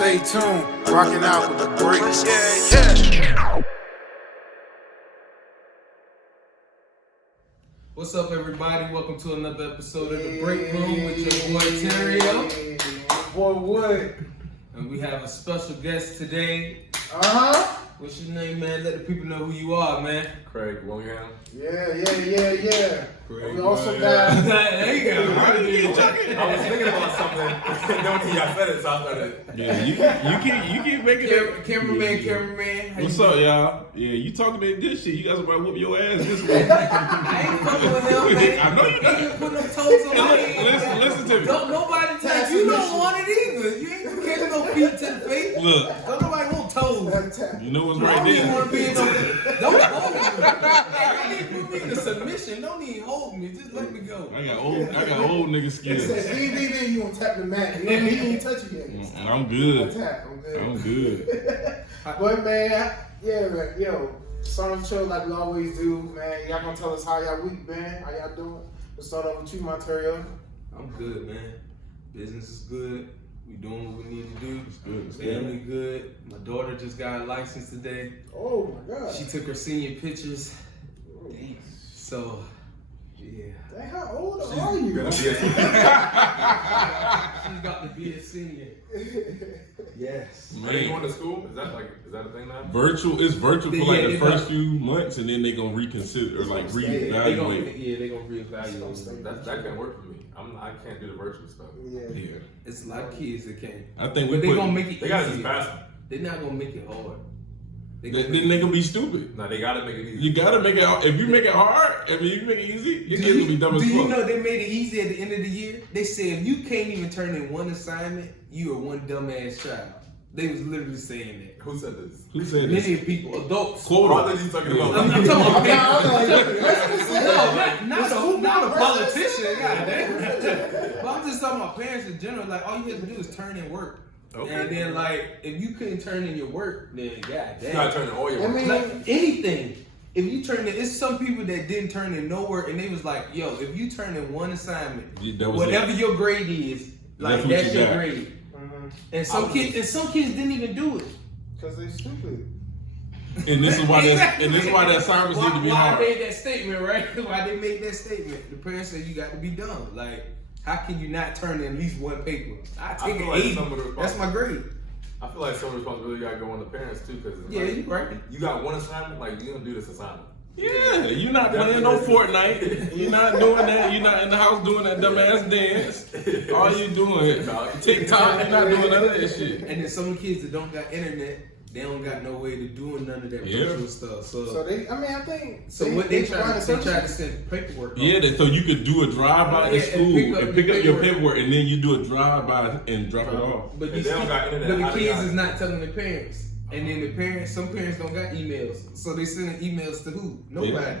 Stay tuned, rocking out with the breaks. Yeah. What's up, everybody? Welcome to another episode of The Break Room with your boy Terrio. Boy Wood. And we have a special guest today. What's your name, man? Let the people know who you are, man. Craig Willingham. Yeah. Craig, We also got. There you go. I was thinking about something. Don't think I said it, so I said it. Yeah, you keep making it. Cameraman. How What's you up, doing? y'all? Yeah, you talking that good shit. You guys about to whoop your ass this week. I ain't fucking with him, man. I know you Ain't not. even putting them toes on my head. Listen to me. Don't nobody tell you don't want it either. You ain't gonna catch no feet to the face. Look, Don't nobody want toes. you know what's I right don't even there. want to be in no. Don't hold me. Don't even put me in a submission. Don't even hold me. Just let me go. I got old nigga He skills. said, he gonna tap the mat. He ain't touch you yet. I'm good. I'm good. I'm good. But man, yo, Summer Chill like we always do, man. Y'all gonna tell us how y'all week been? How y'all doing? Let's start off with you, Monterio. I'm good, man. Business is good. We doing what we need to do. It's good. It's Family good. My daughter just got a license today. Oh my God. She took her senior pictures. Oh, So, yeah. dang, how old are you? Gonna be a She's got to be a senior. Yes. Are you going to school? Is that a thing now? It's virtual for like Yeah, the they first got- few months, and then they gonna reconsider or like They They gonna reevaluate. reevaluate. That can't work for me. I can't do the virtual stuff. Yeah. Yeah, It's a lot of kids that can't. I think we But they put. gonna make it They gotta just easier. pass them. They're not gonna make it hard. Then they gonna be stupid. No, they gotta make it easy. You gotta make it. If you make it hard, I mean, you make it easy. Your kids will be dumb as Do fuck. you know they made it easy at the end of the year? They said if you can't even turn in one assignment, you are one dumbass child. They was literally saying that. Who said this? Who said Many this? people, adults. Quote. Oh, I thought you were talking about. I'm talking about I'm parents. like, not a politician, goddamn. But I'm just talking about parents in general. Like all you have to do is turn in work. Okay. And then like if you couldn't turn in your work, then goddamn. You gotta turn in all your I work. mean, Like anything. If you turn in, it's some people that didn't turn in no work, and they was like, "Yo, if you turn in one assignment, Yeah, that was whatever it. your grade is, like That's what that's you your got. grade." And some kids didn't even do it. because they stupid. And this is why Exactly. that assignments need to be why hard. I made that statement, right? Why they made that statement? The parents said you got to be dumb. Like, how can you not turn in at least one paper? I take feel an like 80. some of the That's my grade. I feel like some of the responsibility gotta go on the parents too, because Yeah, you right. You got one assignment, like you gonna do this assignment. Yeah, you're not playing no Fortnite. You're not doing that. You're not in the house doing that dumbass dance. All you doing is TikTok. You're not doing none of that shit. And then some kids that don't got internet, they don't got no way to doing none of that Yeah. virtual stuff. So they, I think. So what they tried provide to send paperwork. Yeah, so you could do a drive-by Yeah, at school and pick up your your paperwork, and then you do a drive-by and drop it off. But If they don't got internet, the how they kids got is it? not telling the parents. And then the parents, some parents don't got emails. So they sending emails to who? Nobody. Yeah.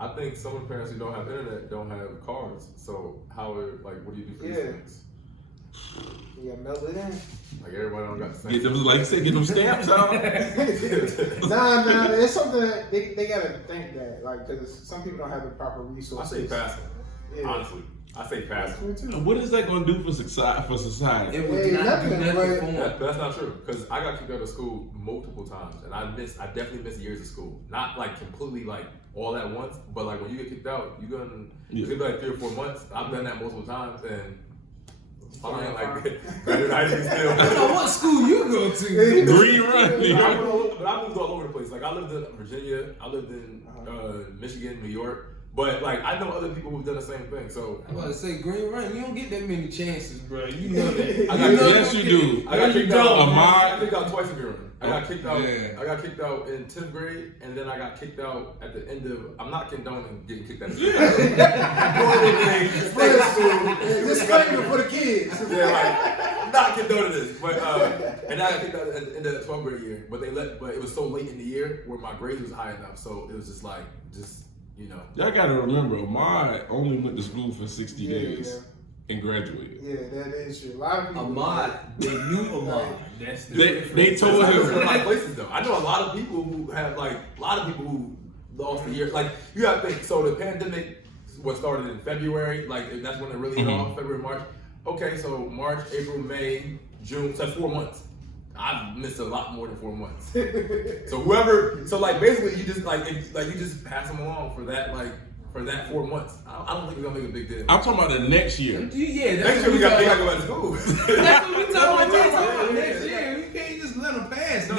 I think some of the parents who don't have internet don't have cards. So how what do you do for these Yeah. things? You gotta meld it in. Like everybody don't got the same. Get them, like you said, get them stamps out. Nah, it's something that they gotta think that, like, because some people don't have the proper I resources. say pass them. Yeah. Honestly, I say pass them. Me too. What is that going to do for society? It would Hey, not nothing, do nothing but- for them. That's not true because I got kicked out of school multiple times, and I definitely missed years of school. Not like completely like all at once, but like when you get kicked out, it's gonna be like 3 or 4 months. I've done that multiple times, and fine, like graduated high school still. I don't know what school you go to. Green Run. But I moved all over the place. Like I lived in Virginia, I lived in Michigan, New York. But like I know other people who've done the same thing. So I'm about to say Green Run, you don't get that many chances, bro. You know that. I got Yes, you do. I got kicked out. don't. I got kicked out twice in Green Run. I got kicked out. Yeah. I got kicked out in 10th grade, and then I got kicked out at the end of. I'm not condoning getting kicked out. Disclaimer for the kids. Yeah, like I'm not condoning this, but and I got kicked out at the end of the 12th grade year. But it was so late in the year where my grade was high enough, so it was just like you know. Y'all got to remember, Ahmad only went to school for 60 days and graduated. Yeah, that is true. A lot of people. Ahmad, they knew Ahmad. That's the They difference. told It's in a lot of him. places though. I know a lot of people who have who lost a year. Like you got to think. So the pandemic was started in February. Like that's when it really hit off. February, March. Okay, so March, April, May, June. So that's 4 months. I've missed a lot more than 4 months. So whoever, so like basically you just like you just pass them along for that 4 months. I don't think we're gonna make a big deal. I'm talking about the next year. Yeah, that's Next year we gotta go back to school. That's what we talking about next year. You can't just let them pass. No.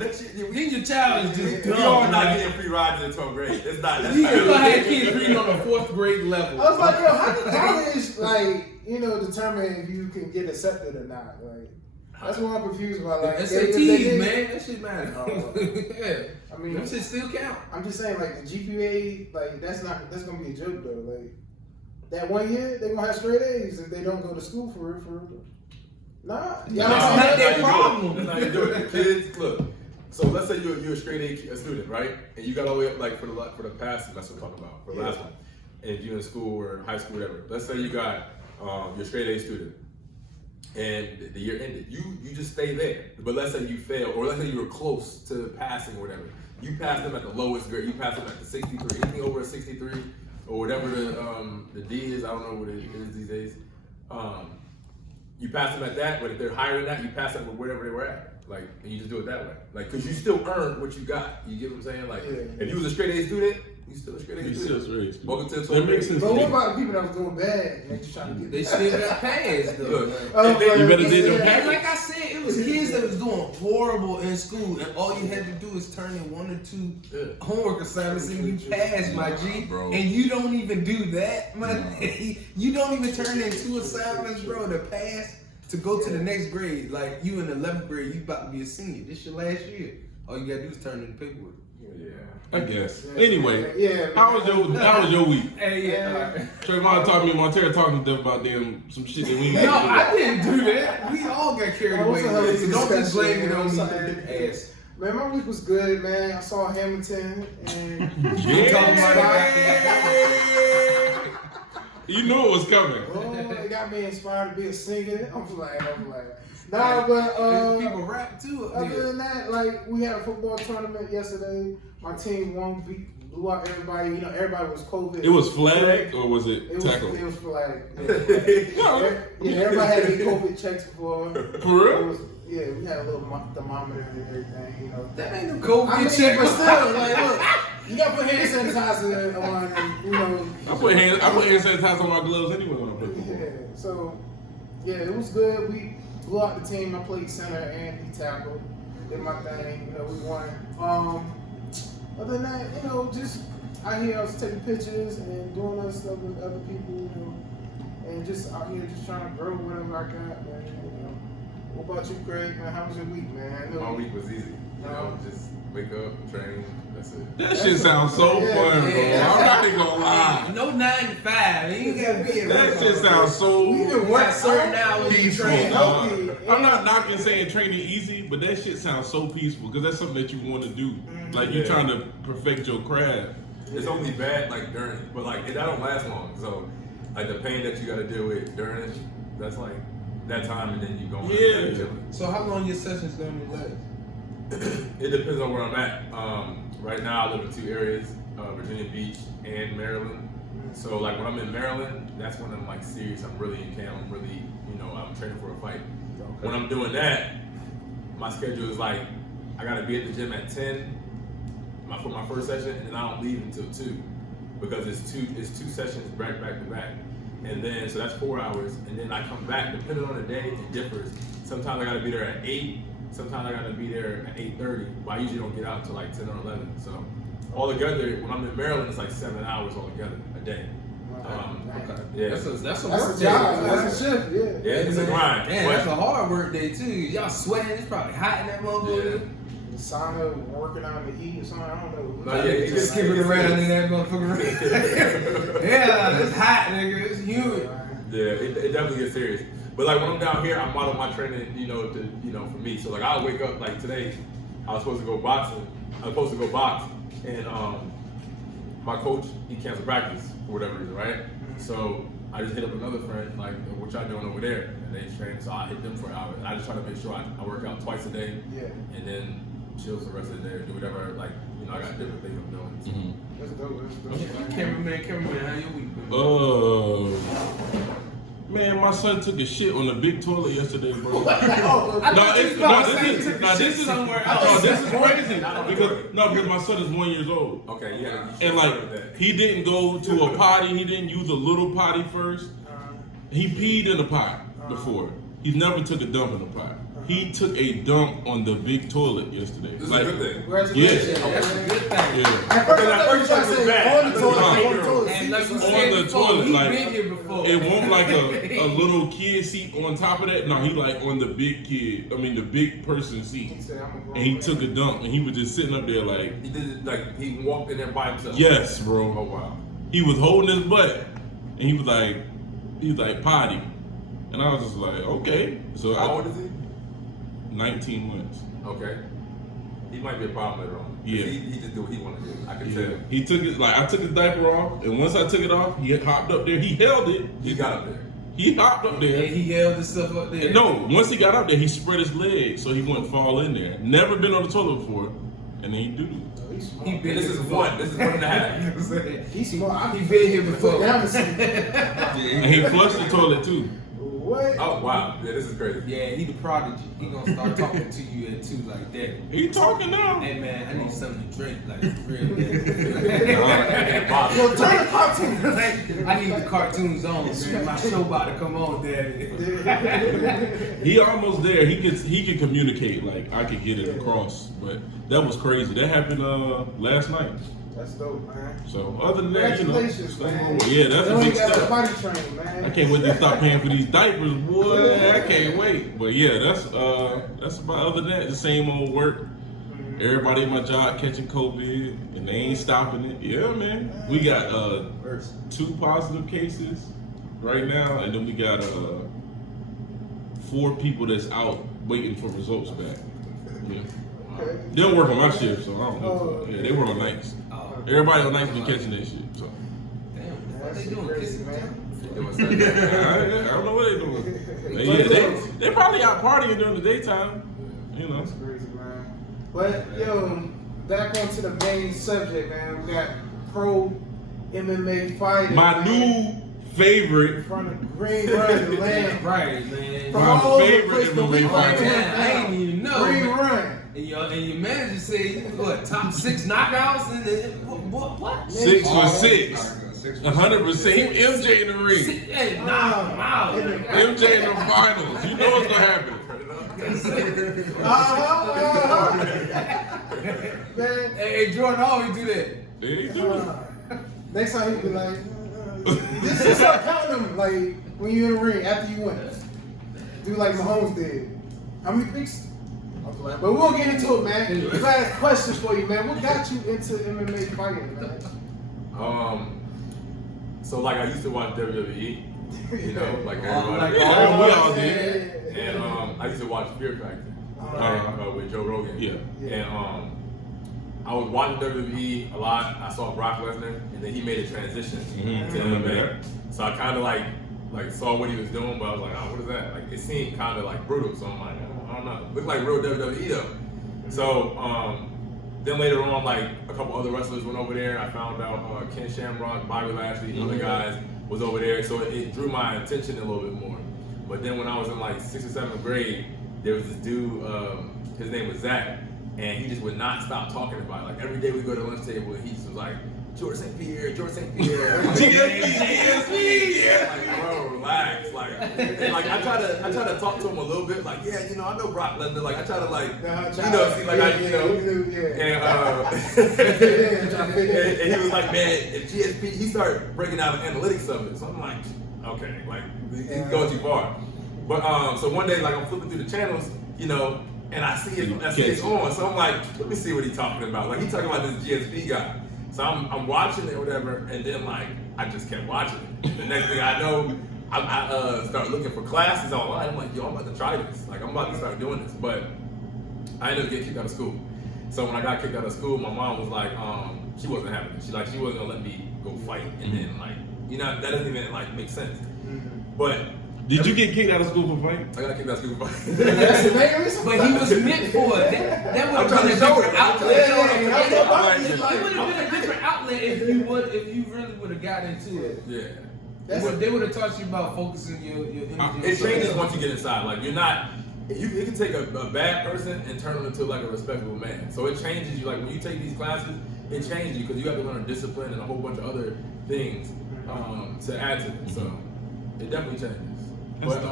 Next year, Then your child is just dumb. we all not getting free rides in 12th grade. It's not. That's You not gonna have kids reading on the 4th grade level. I was like, yo, how can college, like, determine if you can get accepted or not? Like, that's what I'm confused about. Like, SATs, man, that shit matters. Yeah, I mean, that shit still count. I'm just saying, like, the GPA, like, that's gonna be a joke though. Like, that 1 year, they gonna have straight A's if they don't go to school for real. Nah, not their problem. That's how you do it. Kids, look. So let's say you're a straight A student, right? And you got all the way up like for the past semester, we're talking about for the last one, and you're in school or high school, whatever. Let's say you got you're a straight A student, and the year ended. You just stay there. But let's say you fail, or let's say you were close to passing or whatever. You passed them at the lowest grade. You passed them at the 63. Anything over a 63 or whatever the D is, I don't know what it is these days. You pass them at that, but if they're higher than that, you pass them with whatever they were at. Like, and you just do it that way. Like, because you still earned what you got. You get what I'm saying? Like, if you was a straight A student, you still a straight A student. Welcome to the That makes sense. But what about the people that was doing bad and they just trying to get They still got passed though. Look, You better did them And like I said, it was kids that was doing horrible in school, and all you had to do is turn in 1 or 2 homework assignments, and you passed, my G. Bro. And you don't even do that, my You don't even turn in 2 assignments, bro, to pass to go to the next grade. Like you in the 11th grade, you about to be a senior. This your last year. All you gotta do is turn in the paperwork. I guess. Anyway, how was your week? Hey, Trayvon taught me and Montero talking to them about them some shit that we no, I didn't do that. We all got carried away. What's the hell So don't just blame it on discussion, me. Ass. Man, my week was good, man. I saw Hamilton and You knew it was coming. it got me inspired to be a singer. I'm like. Nah, but people rap too. other than that, like we had a football tournament yesterday. My team won, blew out everybody. You know, everybody was COVID. It was flag or was it tackle? It was flag. Yeah, everybody had to get COVID checks before. For real? Yeah, we had a little thermometer and everything. You know, That ain't no COVID I mean, check. but still, like, look, you gotta put hand sanitizer on, and, you know. I put hand sanitizer on my gloves anyway when I play football. Yeah, so yeah, it was good. We blew out the team. I played center and D tackle. Did my thing. You know, we won. Other than that, you know, just out here I was taking pictures and doing other stuff with other people, you know, and just out here just trying to grow whatever I got, man. You know. What about you, Craig? Man, how was your week, man? My week was easy. You know, just wake up, train. That's it. That shit sounds so fun, bro. I'm not even gonna lie. No 9 to 5. You ain't gotta be at That shit sounds so We can work certain hours. peaceful. train. I'm not knocking saying training easy, but that shit sounds so peaceful because that's something that you want to do. Like you're trying to perfect your craft. It's only bad like during, but like that don't last long. So like the pain that you got to deal with during it, that's like that time, and then you go. Yeah. So how long your sessions gonna be last? It depends on where I'm at. Right now I live in 2 areas, Virginia Beach and Maryland. So like when I'm in Maryland, that's when I'm like serious. I'm really in camp. I'm really, I'm training for a fight. Okay. When I'm doing that, my schedule is like I gotta be at the gym at 10 for my first session, and then I don't leave until 2 because it's two sessions back to back, and then so that's 4 hours, and then I come back. Depending on the day, it differs. Sometimes I gotta be there at 8. Sometimes I gotta be there at 8:30. But I usually don't get out until like 10 or 11. So altogether, when I'm in Maryland, it's like 7 hours altogether a day. Okay. Yeah, That's a That's work a day. job. That's a shift. Yeah. yeah, it's a grind. Man, but- that's a hard work day too. Y'all sweating. It's probably hot in that motherfucker. The sauna, working out in the heat or something. I don't know. No, yeah, Just skipping around in that motherfucker. Yeah, it's hot, nigga. It's humid. Yeah, it definitely gets serious. But like when I'm down here, I model my training, for me. So like I'll wake up like today, I was supposed to go boxing. I was supposed to go box, and my coach he canceled practice for whatever reason, right? So I just hit up another friend, like what y'all doing over there, and they train. So I hit them for an hour. I just try to make sure I work out twice a day, and then chill for the rest of the day, or do whatever. Like I got different things I'm doing. So. That's dope. That's dope. Cameraman, how your week been? Man, my son took a shit on the big toilet yesterday, bro. Oh, This is crazy. Because my son is 1 year old. Okay, yeah. And like, he didn't go to a potty. He didn't use a little potty first. He peed in a pot before. He never took a dump in a pot. He took a dump on the big toilet yesterday. This is a good thing. Congratulations. Yeah. That's a good thing. Yeah. At first I was bad. On the toilet. And like you On said the before, toilet, he like, been here before. It won't like a little kid seat on top of that. No, he like on the big the big person seat. He said, "I'm a grown And he man." took a dump and he was just sitting up there like, He did it like he walked in there by himself. yes, bro. Oh wow. He was holding his butt and he was like potty. And I was just like, okay. So How old is he? 19 months. Okay. He might be a problem later on. Yeah. He just do what he want to do. I can Yeah. tell. He took it, like, I took his diaper off, and once I took it off, he hopped up there. He held it. He got up there. He hopped up And there. he held the stuff up there. No, once he got up there, he spread his legs so he wouldn't fall in there. Never been on the toilet before, and then he do. He's smart. He been This here is before. one. This is 1.5. You know what I'm saying? He's smart. He been here before. Down the seat. And he flushed the toilet too. What? Oh wow. Yeah, this is crazy. Yeah, he the prodigy. He gonna start talking to you at 2 like that. He talking now. Hey man, I need something to drink, like for real. Well, turn the cartoon. Like, I need the cartoons on, man. My show about to come on, daddy. He almost there. He can communicate. Like I could get it across, but that was crazy. That happened last night. That's dope, man. So other than that, Congratulations, man. Yeah, that's a You big ain't got a step. potty train, man. I can't wait to stop paying for these diapers, boy. I can't wait. But yeah, that's about. Other than that, the same old work. Everybody at my job catching COVID, and they ain't stopping it. Yeah, man. We got 2 positive cases right now, and then we got 4 people that's out waiting for results back. Yeah. Okay. They don't work on my shift, so I don't know. Oh. Yeah, they work on nights. Oh, Everybody on nights been catching that shit. So damn, what That's they doing? crazy, Kissing man. It was I don't know what they doing. They probably out partying during the daytime. You know. That's crazy, man. But yo, back onto the main subject, man. We got pro MMA fighting. My man, new favorite. in front of Green Run, the land. Right, man. From My all over the favorite place, but we MMA fighting fighter. him I ain't even know. Green man. Run. And your manager said you what top 6 knockouts and what? 6 for 6. 100%. MJ in the ring. Hey, knock him out. MJ in the finals. You know what's gonna happen. Man, Hey, Jordan always do that. There you do it. next time he'll be like, just start counting them, like, when you're in the ring, after you win. Do like Mahomes did. How many picks? But we'll get into it, man. Last question for you, man. What got you into MMA fighting, man? So like I used to watch WWE. You know, like everybody. Like we all did. And I used to watch Fear Factor with Joe Rogan. Yeah. And I was watching WWE a lot. I saw Brock Lesnar, and then he made a transition to MMA. So I kind of like saw what he was doing, but I was like, oh, what is that? Like it seemed kind of like brutal. So I'm like, I don't know. Looked like real WWE though. So then later on, like a couple other wrestlers went over there. I found out Ken Shamrock, Bobby Lashley, other guys was over there. So it drew my attention a little bit more. But then when I was in like 6th or 7th grade, there was this dude, his name was Zach, and he just would not stop talking about it. Like every day we go to the lunch table, and he just was like, George St. Pierre. GSP, yeah. Like, bro, relax. Like I try to talk to him a little bit. Like, yeah, you know, I know Brock Lesnar. Like, I try to like, you know, see, like I, you know, and he was like, man, if GSP, he started breaking out the analytics of it. So I'm like, okay, like he's going too far. But so one day, like I'm flipping through the channels, you know, and I see it on. So I'm like, let me see what he's talking about. Like he's talking about this GSP guy. So I'm watching it or whatever, and then like I just kept watching it. The next thing I know, I start looking for classes online. I'm like, yo, I'm about to try this. Like I'm about to start doing this. But I ended up getting kicked out of school. So when I got kicked out of school, my mom was like, she wasn't having it. She wasn't gonna let me go fight, and then like, you know, that doesn't even like make sense. But Did you get kicked out of school for fighting? I got kicked out of school for fighting. That's the main reason. But he was meant for it. That would have been a different outlet. It would have been a different outlet if you really would have got into it. Yeah. They would have taught you about focusing your energy. It changes once you get inside. Like you're not. You can take a bad person and turn them into like a respectable man. So it changes you. Like when you take these classes, it changes you because you have to learn discipline and a whole bunch of other things to add to it. So it definitely changes. But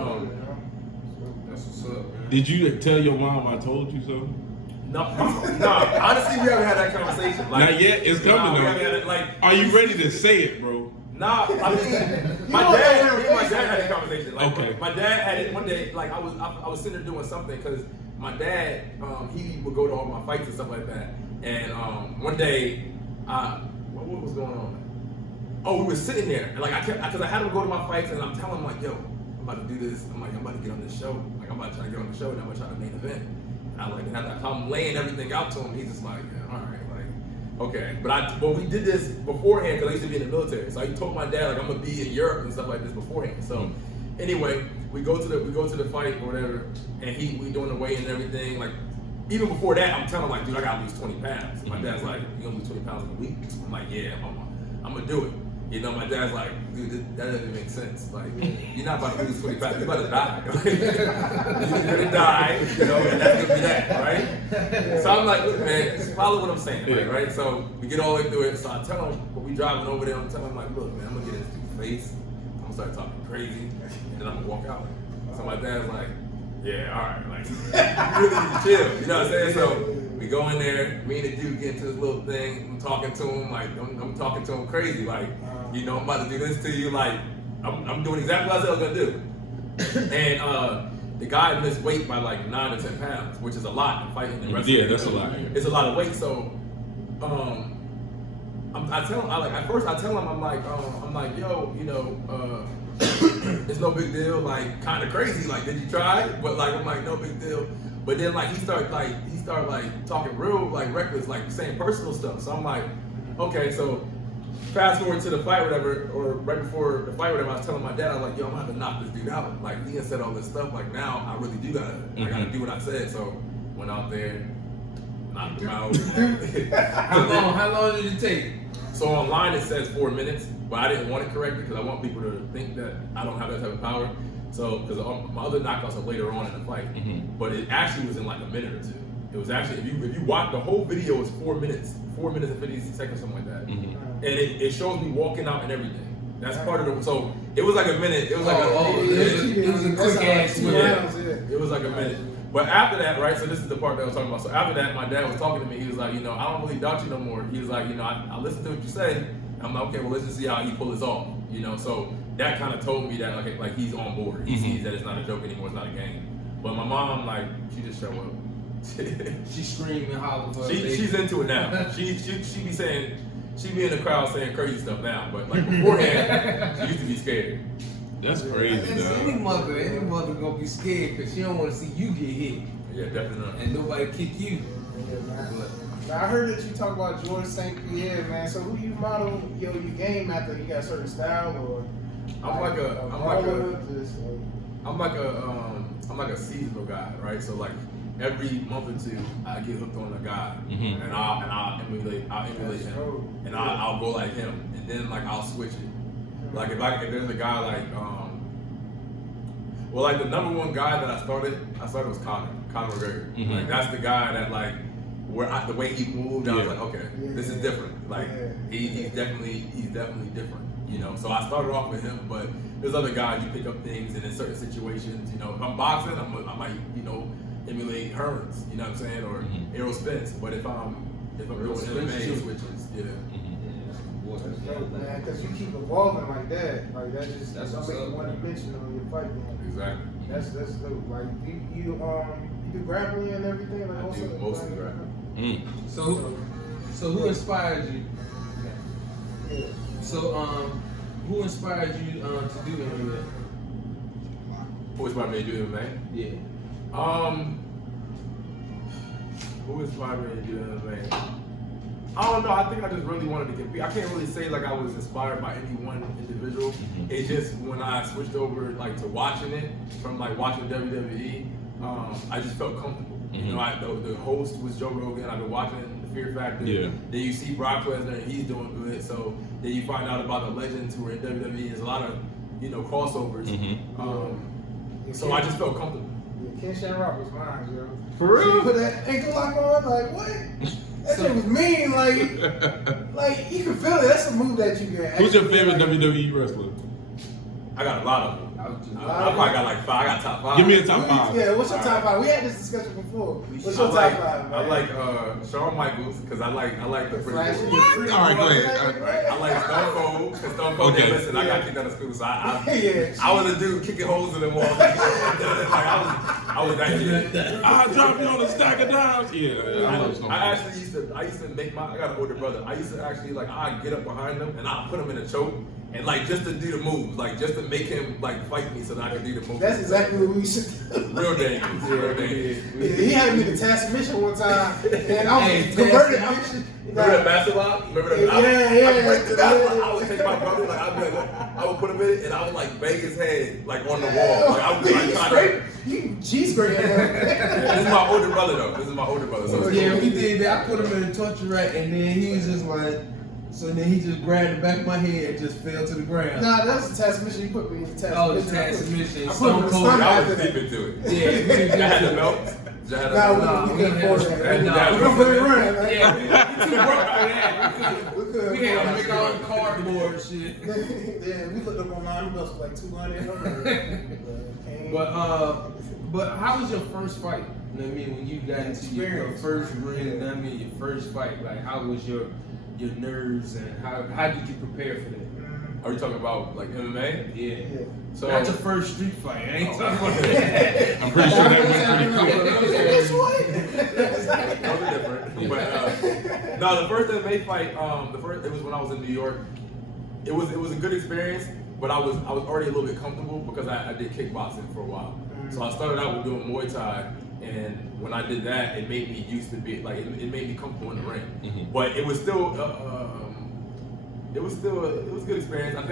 That's what's up, man. Did you tell your mom I told you so? no. Honestly, we haven't had that conversation. Like, Not yet. It's coming we though. haven't had it, like, Are you ready to say it, bro? Nah, I mean, my dad had a conversation. Like, Okay. My dad had it one day. Like I was sitting there doing something because my dad, he would go to all my fights and stuff like that. And one day, what was going on? Oh, we were sitting there, and like because I had him go to my fights, and I'm telling him like, yo, I'm about to do this. I'm about to get on this show. Like I'm about to try to get on the show, and I'm gonna try to main event. And I'm laying everything out to him. He's just like, yeah, all right. Okay, but we did this beforehand because I used to be in the military. So I told my dad like I'm gonna be in Europe and stuff like this beforehand. So anyway, we go to the fight or whatever, and we doing the weigh in and everything. Like even before that, I'm telling him like, dude, I gotta lose 20 pounds. My dad's like, you gonna lose 20 pounds in a week? I'm like, yeah, I'm gonna do it. You know, my dad's like, dude, that doesn't make sense. Like, you're not about to lose 20 pounds. You're about to die. You're gonna die, you know, and that's gonna be that, right? So I'm like, look, man, just follow what I'm saying, like, right? So we get all the way through it. So I tell him, when we driving over there, I'm telling him, like, look, man, I'm gonna get in this dude's face. I'm gonna start talking crazy, and then I'm gonna walk out. So my dad's like, yeah, all right, like, you really need to chill, you know what I'm saying? So we go in there, me and the dude get into this little thing. I'm talking to him, like, I'm talking to him crazy, like, you know, I'm about to do this to you, like, I'm doing exactly what I said I was gonna do. And the guy missed weight by like 9 to 10 pounds, which is a lot in fighting and wrestling. Yeah, that's a lot. It's a lot of weight. So, I tell him, at first I tell him, I'm like, yo, you know, it's no big deal, like, kind of crazy, like, did you try? But like, I'm like, no big deal. But then like he started talking real like reckless, like saying personal stuff. So I'm like, okay, so fast forward to the fight, whatever, or right before the fight, whatever. I was telling my dad, I was like, yo, I'm gonna have to knock this dude out. Like he had said all this stuff. Like now, I really do I gotta do what I said. So went out there, knocked him out. How long did it take? So online it says 4 minutes, but I didn't want it corrected because I want people to think that I don't have that type of power. So because my other knockouts are later on in the fight, but it actually was in like a minute or two. It was actually if you watch the whole video, it's 4 minutes and 50 seconds, something like that. And it shows me walking out and everything. That's part of the. So it was like a minute. It was like it was a quick ass. It was like a minute. But after that, right? So this is the part that I was talking about. So after that, my dad was talking to me. He was like, you know, I don't really doubt you no more. He was like, you know, I listen to what you say. I'm like, okay, well, let's just see how you pull this off. You know, so that kind of told me that like he's on board. He sees that it's not a joke anymore. It's not a game. But my mom, like, she just showed up. She screamed and hollered for her. She's into it now. She be saying, she be in the crowd saying crazy stuff now. But like beforehand, she used to be scared. That's crazy, dog. Any mother gonna be scared because she don't want to see you get hit. Yeah, definitely not. And nobody kick you. Now, I heard that you talk about George St. Pierre, man. So who you model your game after? You got a certain style or? I'm like a seasonal guy, right? So like every month or two, I get hooked on a guy, and I'll emulate him, and I'll go like him, and then like I'll switch it. Like if there's a guy like like the number one guy that I started was Conor McGregor. Like that's the guy that like the way he moved, I was like, okay, this is different. Like he's definitely different. You know, so I started off with him, but there's other guys you pick up things, and in certain situations, you know, if I'm boxing, I might, you know, emulate Hearns, you know what I'm saying, or Errol Spence. But if I'm doing MMA switches, That's dope, man, because you keep evolving like that. Like that's something you want to mention on your fight game. Exactly. That's dope. Like you do grappling and everything. Like I do mostly grappling. So who inspired you? Yeah. So who inspired you to do MMA? Who inspired me to do MMA? Yeah. Who inspired me to do MMA? I don't know. I think I just really wanted to compete. I can't really say like I was inspired by any one individual. It's just when I switched over like to watching it from like watching WWE, I just felt comfortable. You know, the host was Joe Rogan. I've been watching the Fear Factor. Yeah. Then you see Brock Lesnar and he's doing good. So then you find out about the legends who are in WWE. There's a lot of, crossovers. So I just felt comfortable. Yeah, Ken Shamrock was mine, yo. For real? She put that ankle lock on, like what? That shit was mean, like you can feel it. That's a move that you get. Who's your favorite WWE wrestler? I got a lot of them. I probably got like 5. I got top 5. Give me a top 5. Yeah, what's your top 5? We had this discussion before. What's your top 5? Man? I like Shawn Michaels because I like the pretty Flash. boy. All right, go ahead. Right. I like Stone Cold because Stone Cold. Okay. Listen, I got kicked out of school, so I Yeah. was a dude kicking holes in the wall. I was that kid. I'll drop you on a stack of dimes. Yeah, I love Stone Cold. I used to make I got an older brother. I used to actually I'd get up behind him and I'd put him in a choke and just to do the moves, just to make him fight me so that I could do the moves. That's exactly what we should do. Real dangerous. Real dangerous. Yeah, he had me to test mission one time, and I was converted. Remember that basketball? Remember that? I would take my brother, I would put him in it, and I would bang his head on the wall. I would scrape. You G-scrape. This is my older brother though. So Yeah, we did that. I put him in a torture rack, and then he was just like. So then he just grabbed the back of my head and just fell to the ground. Nah, that was a test mission. You put me in the test Oh, the mission. test mission. I put him in the Stone stomach I after was that. deep into it. Yeah, I had the belt. Nah, we couldn't afford that. Nah, We don't put it run. Like, Yeah, we too broke for that. we couldn't. We had to make our own cardboard shit. Yeah, we looked up online. The belts was like $200. But how was your first fight? You know what I mean? When you got into your first ring, you know what I mean? Your first fight, how was your nerves and how did you prepare for that? Are you talking about MMA? Yeah. So Not your first street fight. I ain't talking about I'm pretty sure that went pretty quick. Those are different. But no, the first MMA fight, it was when I was in New York. It was a good experience, but I was already a little bit comfortable because I did kickboxing for a while. So I started out with doing Muay Thai, and when I did that, it made me used to be it made me comfortable in the ring. Mm-hmm. But it was still it was a good experience. I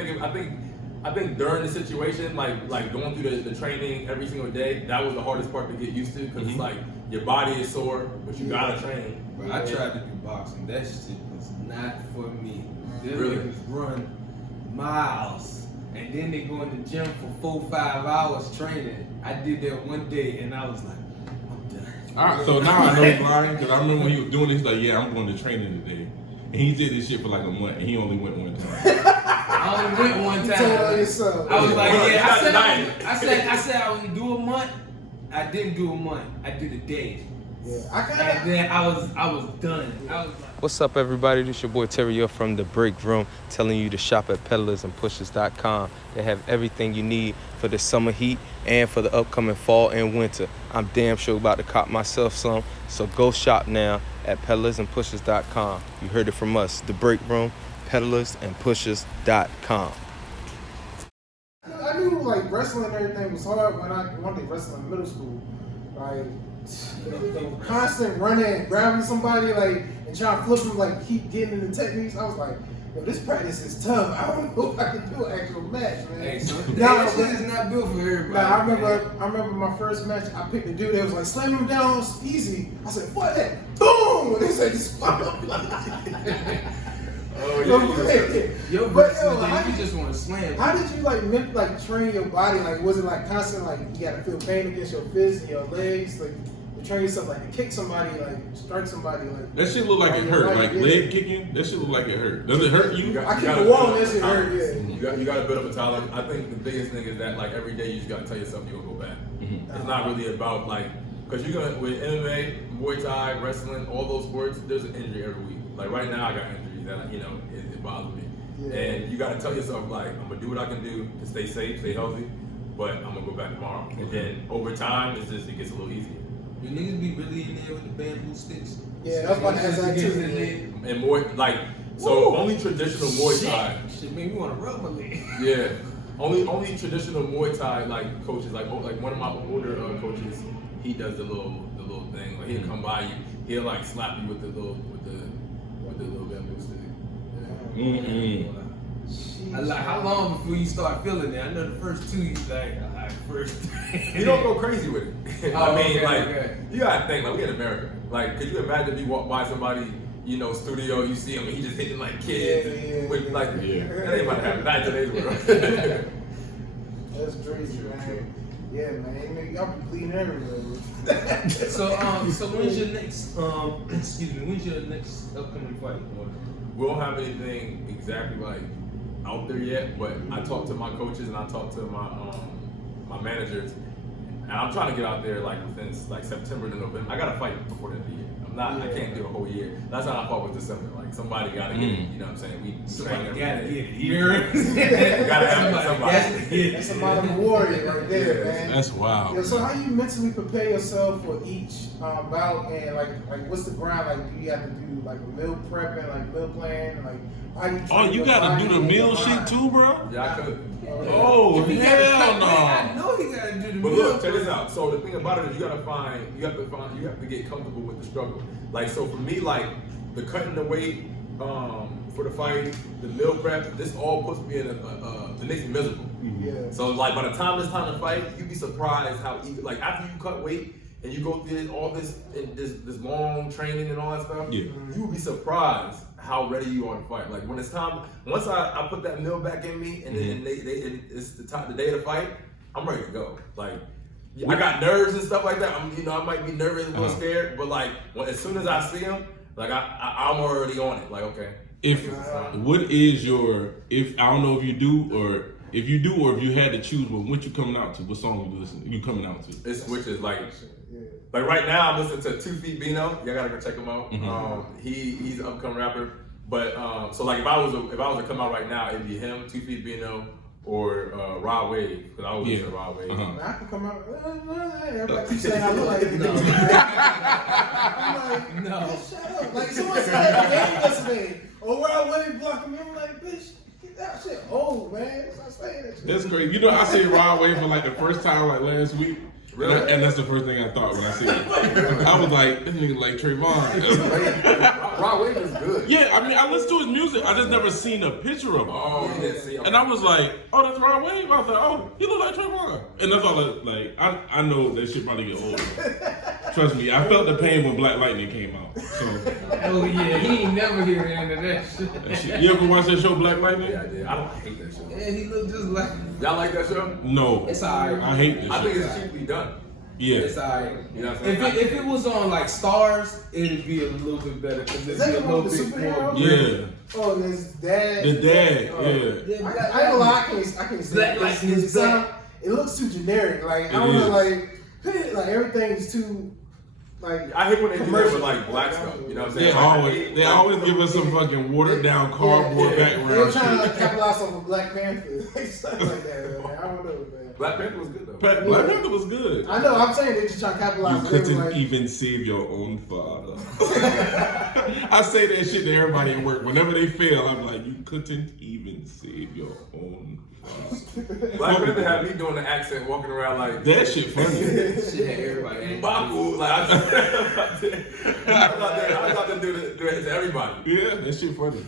think during the situation, like going through the training every single day, that was the hardest part to get used to because it's your body is sore, but you gotta train. Bro, I tried to do boxing. That shit was not for me. Them Really? niggas run miles, and then they go in the gym for 4-5 hours training. I did that one day, and I was like, I'm done. All right, so now I know he's lying because I remember when he was doing this, he's like, yeah, I'm going to training today. And he did this shit for like a month, and he only went one time. I only went one You told on time. yourself. I was like, Well, yeah. you're not I said I would do a month. I didn't do a month. I did a day. Yeah, I kind And then I was done. I was like, What's up, everybody? This your boy Terry from the Break Room, telling you to shop at peddlersandpushers.com. They have everything you need for the summer heat and for the upcoming fall and winter. I'm damn sure about to cop myself some, so go shop now at peddlersandpushers.com. You heard it from us, the Break Room, peddlersandpushers.com. I knew wrestling and everything was hard when I wanted to wrestle in middle school. The constant running, grabbing somebody and trying to flip them, keep getting in the techniques. I was like, yo, this practice is tough. I don't know if I can do an actual match, man. hey, so Nah, that shit is not built for everybody. I remember my first match. I picked a dude that was like, slam him down easy. I said, what that? Boom! And they said, just Oh yeah. Your But, versus, yo, you just want to slam. How did you train your body? Was it constant you gotta feel pain against your fists and your legs? To train yourself to kick somebody, strike somebody That shit look like it hurt. Leg kicking, that shit look like it hurt. Does it hurt you? I kicked the wall and that shit hurt, yeah. You got to build up a tolerance. I think the biggest thing is that every day you just got to tell yourself you're gonna go back. It's not really about because you're gonna with MMA, Muay Thai, wrestling, all those sports. There's an injury every week. Right now I got injuries that it bothers me. Yeah. And you got to tell yourself I'm gonna do what I can do to stay safe, stay healthy, but I'm gonna go back tomorrow. And then over time it gets a little easier. You niggas be really in there with the bamboo sticks. Yeah, that's what I ask that too. And more only traditional Muay Thai. Shit made me want to rub my leg. Yeah, only traditional Muay Thai coaches one of my older coaches. He does the little thing. He'll come by you. He'll slap you with the little bamboo stick. How long before you start feeling it? I know the first two you first. You don't go crazy with it. Oh, I mean, okay. you gotta think we in America. Could you imagine if you walk by somebody studio, you see him, and he just hitting like kids. That ain't about to happen. Not in today's world. That's crazy, man. Yeah, man. Y'all be bleeding everywhere. So when's your next when's your next upcoming fight? We don't have anything exactly like out there yet, but I talked to my coaches and I talked to my managers, and I'm trying to get out there like within like September to November. I gotta fight before the end of the year. I can't do a whole year. That's how I fought with December. Like somebody gotta get it. You know what I'm saying? Somebody gotta get it. Gotta have somebody. That's a modern warrior right there, man. That's wild. Yeah, so how you mentally prepare yourself for each bout, and like what's the grind? Like, do you have to do like meal prepping, like meal plan, like how you? Oh, you gotta do the meal shit too, bro? Yeah, I could. Oh, hell no. I know he gotta do the But meal. look, check this out. So the thing about it is you have to get comfortable with the struggle. Like, so for me, like the cutting the weight for the fight, the meal prep, this all puts me in it makes me miserable. Yeah. So like by the time it's time to fight, you'd be surprised how like after you cut weight and you go through all this long training and all that stuff, you would be surprised how ready you are to fight. Like when it's time, once I put that meal back in me and then it's the day to fight, I'm ready to go. Like I got nerves and stuff like that. I might be nervous and a little scared, but like as soon as I see them, like I'm already on it. Like okay. If I don't know if you do or if you had to choose, what you coming out to? What song you coming out to? It switches like right now I'm listening to 2 Feet Bino. Y'all gotta go check him out. He's an upcoming rapper. But so like if I was to come out right now, it'd be him, 2 Feet Bino, or Rod Wave, because I always listen to Rod Wave. I can come out. Everybody keeps saying I look like it. I'm like, No. Shut up. Like someone said at the game yesterday, or Rod Wave blocking me. I'm like, bitch, get that shit old, man. Stop saying that shit. That's crazy. I seen Rod Wave for like the first time like last week. Really? And that's the first thing I thought when I seen it. I was like, this nigga like Trayvon. Rod Wave is good. Yeah, I mean, I listened to his music. I just never seen a picture of him. Oh, you didn't see him. And I was like, oh, that's Rod Wave? I was like, oh, he look like Trayvon. And that's all I know that shit probably get old. Trust me, I felt the pain when Black Lightning came out. So. Oh yeah, he ain't never hear the end of that shit. You ever watch that show, Black Lightning? Yeah, I did. I don't hate that show. Yeah, he look just like. Y'all like that show? No. It's alright. I hate this I shit. think it's cheaply done. Yeah. It's alright. You know what I'm saying? If it was on like Stars, it'd be a little bit better because it'd Is be that a the little one with the bit superhero? more. Yeah. Oh, and his dad. The dad, yeah. I ain't gonna lie, I can't say Black it. Lightning is black. It looks too generic. Like I don't know, like everything's too. Like I hate when they do that with like black stuff. You know what I'm saying? They always give us some fucking watered down cardboard They're background trying shit. to capitalize off of Black Panther, like stuff like that. Man. I don't know, man. Black Panther was good though. Black Panther was good. I know. I'm saying they're just trying to capitalize. You on it, couldn't like, even save your own father. I say that shit to everybody at work. Whenever they fail, I'm like, you couldn't even save your own father. Black Panther had me doing the accent, walking around like That shit funny. Shit, everybody. Baku. Like I was about to do it to everybody. Yeah, that shit funny.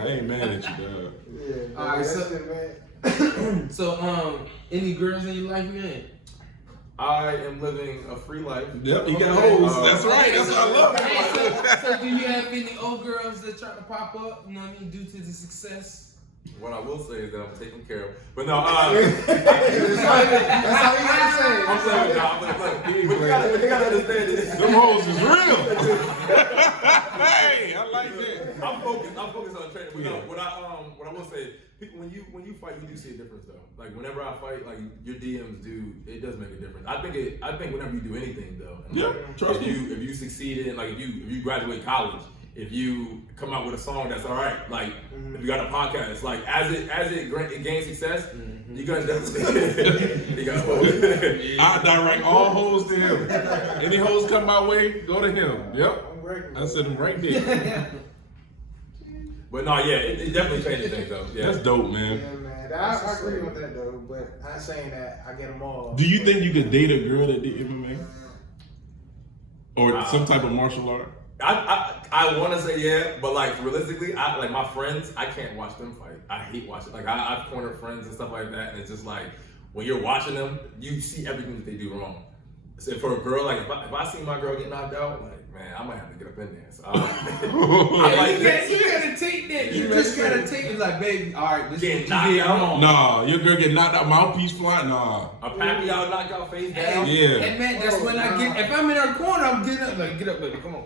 I ain't mad at you, dog. Yeah. All right, that's so- it, man. So any girls in your life, man? I am living a free life. Yep, he got hoes. That's right. That's what I love. So do you have any old girls that try to pop up? You know what I mean, due to the success? What I will say is that I'm taking care of. But no, That's all you gotta say. I'm saying, but you gotta understand this. Them hoes is real. Hey, I like that. I'm focused on training. But no, what I will say, people when you fight, you do see a difference though. Like whenever I fight, like your DMs it does make a difference. I think whenever you do anything though, trust me. If you succeed in like if you graduate college, if you come out with a song that's all right, like if you got a podcast, like as it gains success, you guys definitely you got I direct all hoes to him. Any hoes come my way, go to him. Yep. I said them right there. But no, yeah, it definitely changes things though. Yeah. That's dope, man. Yeah, man. I agree with that though, but I'm saying that I get them all. Do you think you could date a girl that did MMA? Or some type of martial art? I want to say yeah, but like realistically, like my friends, I can't watch them fight. I hate watching. Like I've cornered friends and stuff like that, and it's just like when you're watching them, you see everything that they do wrong. So for a girl, like if I see my girl get knocked out, like man, I might have to get up in there. So I'm like, you gotta take that. You just gotta take it like, baby, all right, this is what you did wrong. Nah, your girl get knocked out, mouthpiece flying. Nah. A Pacquiao knockout face down. Yeah. And man, that's when I get. If I'm in her corner, I'm getting up. Like, get up, baby. Come on.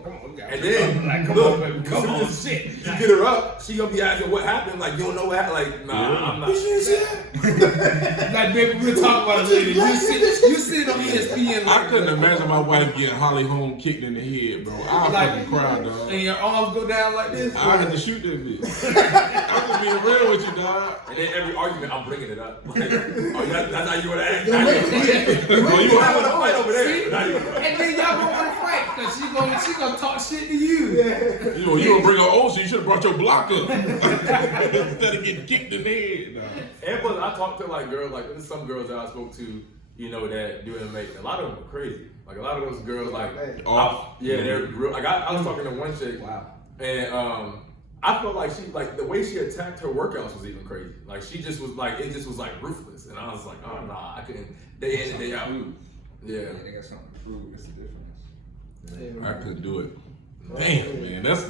And then, like, come look, on, baby. Come on, shit. You get her up, she gonna be asking what happened. Like you don't know what happened. Like nah, I'm not. Like, baby, we'll talk about it later. You sit on ESPN. I couldn't imagine my wife getting Holly Holm kicked in the head, bro. I'd fucking cry, dog. And your arms go down like this. I had to shoot that bitch. I'm just being real with you, dog. And then every argument, I'm bringing it up. Like, oh, that's how you would act. Well, You having a fight over there. And then y'all gonna want to fight because she gonna talk shit to you. You gonna bring her old, so you should have brought your block up instead of getting kicked in the head. Nah. And plus, I talked to like girls, like there's some girls that I spoke to, you know, that do MMA. A lot of them are crazy. Like a lot of those girls, like, they're real. Like I was talking to one chick, and I felt like the way she attacked her workouts was even crazy. Like she just was like, it just was like ruthless, and I was like, oh nah, I couldn't. Day in and day out. Yeah, they got something to prove. It's the difference. I couldn't do it. Damn, man, that's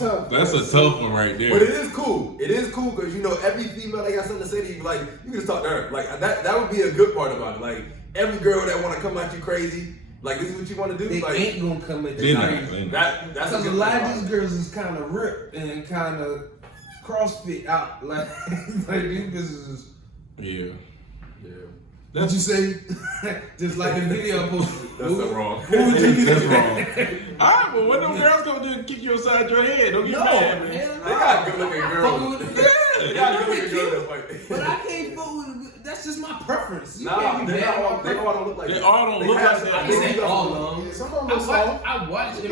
tough. That's a tough one right there. but it is cool. It is cool because you know every female they got something to say to you. Like you can just talk to her. Like that would be a good part about it. Like every girl that want to come at you crazy, like this is what you want to do. They like ain't gonna come at They you not. crazy. that's Because a lot of these girls is kind of ripped and kind of CrossFit out. Like these businesses. Yeah. What you say? Just like the video posted. That's so wrong. What would you do? That's wrong. Alright, but when them girls come to kick you upside your head, don't get mad, man. hell no. They got good looking girls. They got good looking girls that fight. But I can't vote with. That's just my preference. You Nah, can't be they mad all about my don't look like They that. all don't look have like I that. say all of them. Some of them are soft. I watched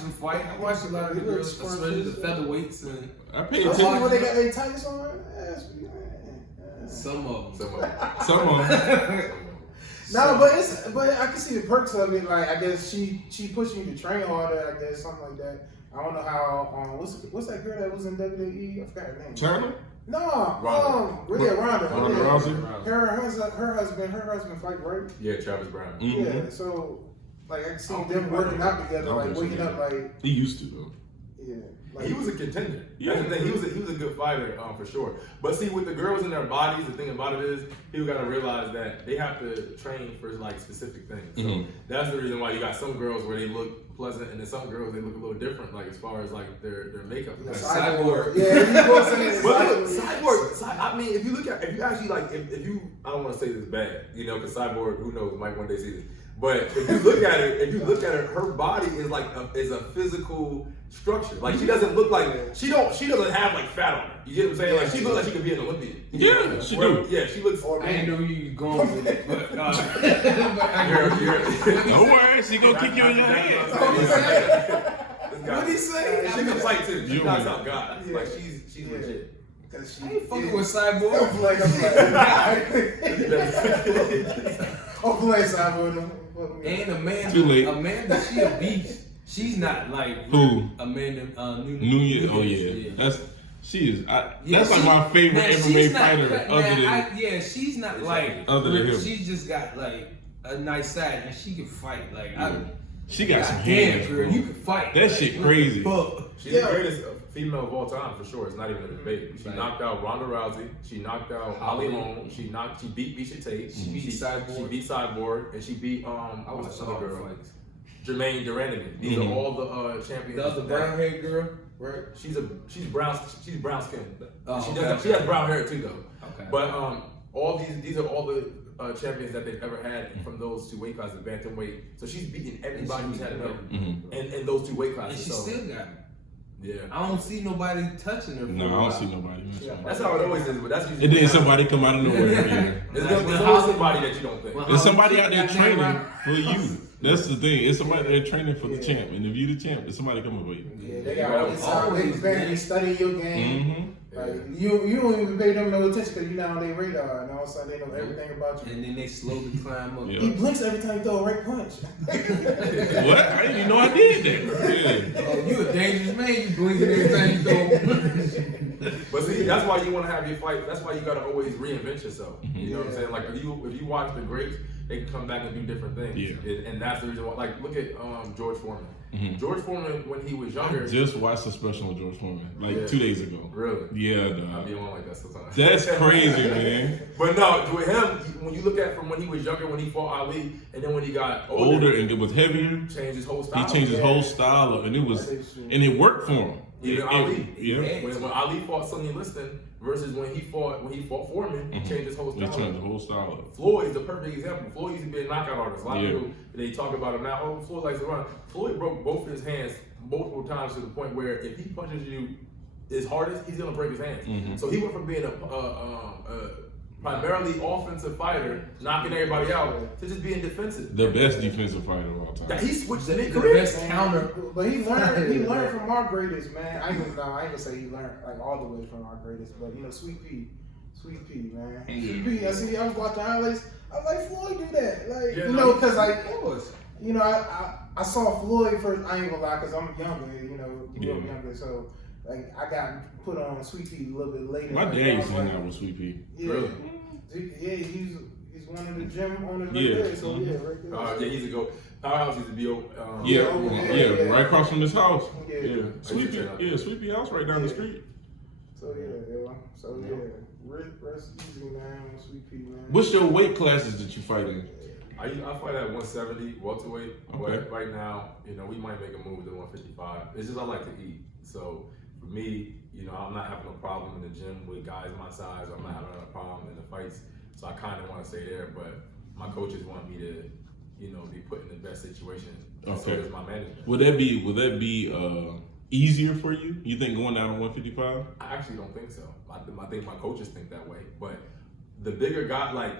them fight. I watched a lot of the girls, especially the featherweights and I pay When attention. they got their tights on, some of them. Some of them. no, but I can see the perks of it. Like I guess she pushing you to train harder. I guess something like that. I don't know how. What's that girl that was in WWE? I forgot her name. Turner? No, Ronda. Ronda. Ronda Yeah. Rousey? Her husband fight, right? Yeah, Travis Brown. Mm-hmm. Yeah. So like I can see them working out together, like waking up, like He used to, though. yeah. Like, He was a contender. Yeah. That's the thing. He was a good fighter for sure. But see, with the girls in their bodies, the thing about it is people got to realize that they have to train for like specific things. So that's the reason why you got some girls where they look pleasant, and then some girls they look a little different, like as far as like their makeup. like, Like, cyborg. Yeah, you both saying but look, cyborg. I mean, if you actually like, if you, I don't want to say this bad, you know, because Cyborg, who knows, might one day see this. But if you look at her, her body is like is a physical structure. Like she doesn't look like she doesn't have like fat on her. You get what I'm saying? Like she looks like she could be an Olympian. Yeah, she do. Yeah, she looks. I didn't know you was going with it, but Don't worry, she gonna kick you in your head. What'd he say? She can fight too. She You knocks win. out guys. Like she's legit. Because I ain't fucking with Cyborg. I'm playing cyborg. And Amanda, Too late. Amanda, she a beast. She's not like Who? Amanda Nunez. Oh yeah, that's she is. Yeah, that's like she- my favorite now, MMA she's not fighter. cut- Other now, than yeah, she's not like Other than him. She's just got like a nice side and she can fight. Like she got some damn hands, girl, bro. you can fight. That shit crazy. Fuck. She's the greatest female of all time for sure. It's not even a debate. She knocked out Ronda Rousey. She knocked out Holly Holm. She beat Misha Tate. She beat Cyborg, and she beat what's the other girl? Jermaine Durandamy. These are all the champions. The other brown haired girl, right? She's brown skinned. Oh, She has brown hair too though. Okay. But all these are all the champions that they've ever had from those two weight classes, bantamweight. So she's beating everybody who's had it in those two weight And classes. she So, still got it. yeah. I don't see nobody touching her. No, I don't see nobody. That's how it always is, but that's usually And then somebody come out of nowhere. Yeah. there's always somebody that you don't think. There's somebody out there training for you. That's the thing. It's somebody there training for the champ. And if you the champ, it's somebody coming for you. Yeah, they got all this time. They study your game. Mm-hmm. Like, you don't even pay them no attention because you're not on their radar, and all of a sudden they know everything about you. And then they slowly climb up. Yeah. He blinks every time you throw a right punch. What? I didn't even know I did that. Yeah. Oh, you a dangerous man. You blinking every time you throw. But see, that's why why you want to have your fight. That's why you gotta always reinvent yourself. You know what I'm saying? Like if you watch the greats, they can come back and do different things. Yeah. And that's the reason why. Like look at George Foreman. George Foreman, when he was younger. I just watched a special with George Foreman, like 2 days ago. Really? Yeah, dog. I be on like that sometimes. That's crazy, man. But no, with him, when you look at from when he was younger, when he fought Ali, and then when he got older and it was heavier, changed his whole style. He changed his whole style of, and it worked for him. Even Ali. Yeah. When Ali fought Sonny Liston versus when he fought Foreman, he changed his whole style. He changed the whole style. Floyd's the perfect example. Floyd used to be a knockout artist. A lot of people, they talk about him now. Oh, Floyd likes to run. Floyd broke both of his hands multiple times to the point where if he punches you his hardest, he's gonna break his hands. So he went from being a primarily offensive fighter, knocking everybody out, to just being defensive. The best defensive fighter of all time. He switched the best counter. But he learned from our greatest, man. I ain't gonna say he learned like all the way from our greatest, but you know, Sweet Pea, man. Sweet Pea. I was watching highlights. I was like, Floyd do that, like you know, because like you know, I saw Floyd first. I ain't gonna lie, because I'm younger, you know, grew up younger, so. Like I got put on Sweet Pea a little bit later. My dad used to hang out with Sweet Pea. Yeah, really? Yeah, he's one of the gym owners right there. So right there. He's a go. Powerhouse used to be right across from his house. Yeah. Sweet Pea house right down the street. So rest easy, man. Sweet Pea, man. What's your weight classes that you fight in? I fight at 170 welterweight. Okay. But right now, you know, we might make a move to 155. It's just I like to eat. So for me, you know, I'm not having a problem in the gym with guys my size. I'm not having a problem in the fights. So I kind of want to stay there, but my coaches want me to, you know, be put in the best situation. Okay. So does my management. Would that be easier for you? You think going down to 155? I actually don't think so. I think my coaches think that way. But the bigger guy, like,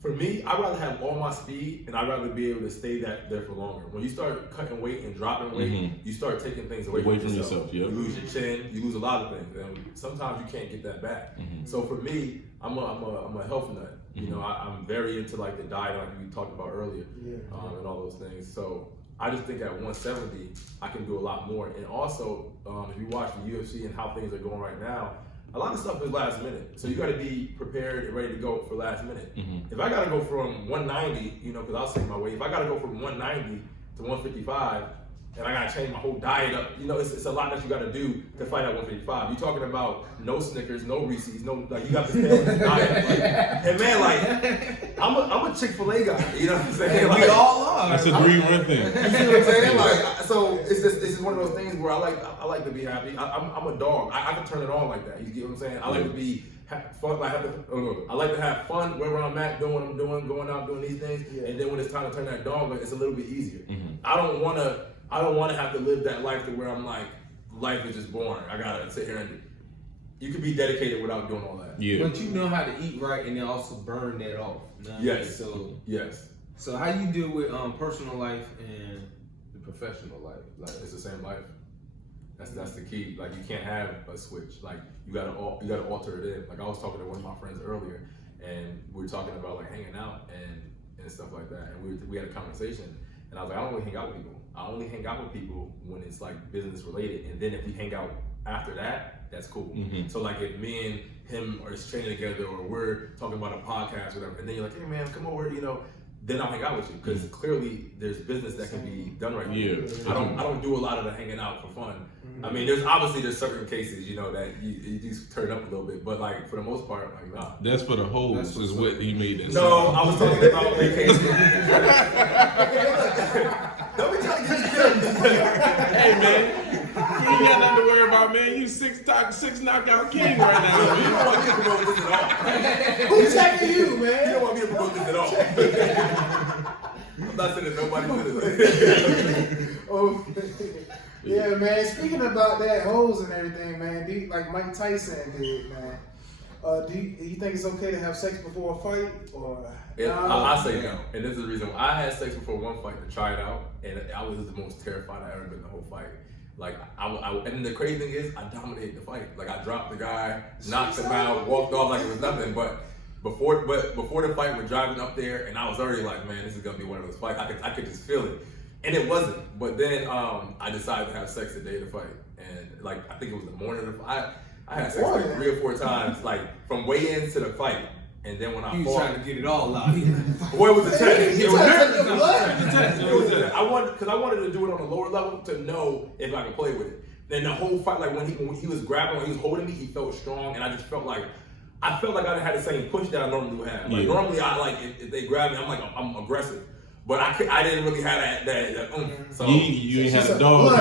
for me, I'd rather have all my speed and I'd rather be able to stay there for longer. When you start cutting weight and dropping weight, you start taking things away from yourself. You lose your chin, you lose a lot of things. And sometimes you can't get that back. So for me, I'm a health nut. You know, I'm very into like the diet like we talked about earlier and all those things. So I just think at 170, I can do a lot more. And also, if you watch the UFC and how things are going right now, a lot of stuff is last minute. So you got to be prepared and ready to go for last minute. If I got to go from 190, you know, because I'll say my weight, if I got to go from 190 to 155, and I got to change my whole diet up, you know, it's a lot that you got to do to fight at 155. You're talking about no Snickers, no Reese's, no, like, you got to stay on this diet. Like, and man, like, I'm a Chick-fil-A guy, you know what I'm saying? Like, we all are. That's a green run thing. You see what I'm saying? Like, so it's just one of those things where I like to be happy. I'm a dog. I can turn it on like that. You get what I'm saying? I like to be fun. I like to have fun wherever I'm at, doing what I'm doing, going out doing these things. And then when it's time to turn that dog, it's a little bit easier. I don't want to have to live that life to where I'm like, life is just boring. I gotta sit here and. You can be dedicated without doing all that. Yeah. But you know how to eat right and then also burn that off. You know yes. Yes. So how you deal with personal life and the professional life? Like it's the same life. That's the key. Like you can't have a switch. Like you gotta alter it in. Like I was talking to one of my friends earlier, and we were talking about like hanging out and stuff like that. And we had a conversation, and I was like, I don't really hang out with people. I only hang out with people when it's like business related. And then if we hang out after that, that's cool. So like if me and him are just training together, or we're talking about a podcast or whatever, and then you're like, hey man, come over, you know, then I'll hang out with you because clearly there's business that can be done right now. I don't do a lot of the hanging out for fun. I mean, there's certain cases, you know, that you just turn up a little bit, but like for the most part, like nah. That's for the hoes is what he made that. No, I was talking about vacation. Don't be trying to get you. Hey man. You ain't got nothing to worry about, man. You six knockout king right now. You don't want me to promote this at all. Who's checking you, man? You don't want me to promote this at all. I'm not sending nobody business. Oh, yeah, man. Speaking about that, hoes and everything, man. Like Mike Tyson did, man. Do you think it's okay to have sex before a fight, or? I say no, and this is the reason why. I had sex before one fight to try it out, and I was the most terrified I ever been the whole fight. Like and the crazy thing is, I dominated the fight. Like I dropped the guy, knocked him out, walked off like it was nothing. But before the fight, we're driving up there, and I was already like, man, this is gonna be one of those fights. I could just feel it, and it wasn't. But then I decided to have sex the day of the fight, and like I think it was the morning of the fight. I had sex like 3 or 4 times, like from weigh-ins to the fight. And then when I He was fought, trying to get it all out. boy, it was a test. It was blood. I wanted to do it on a lower level to know if I could play with it. Then the whole fight, like when he was grabbing, when he was holding me, he felt strong, and I just felt like I didn't have the same push that I normally would have. Like normally, I like if they grab me, I'm aggressive. But I didn't really have that so you ain't had a dog.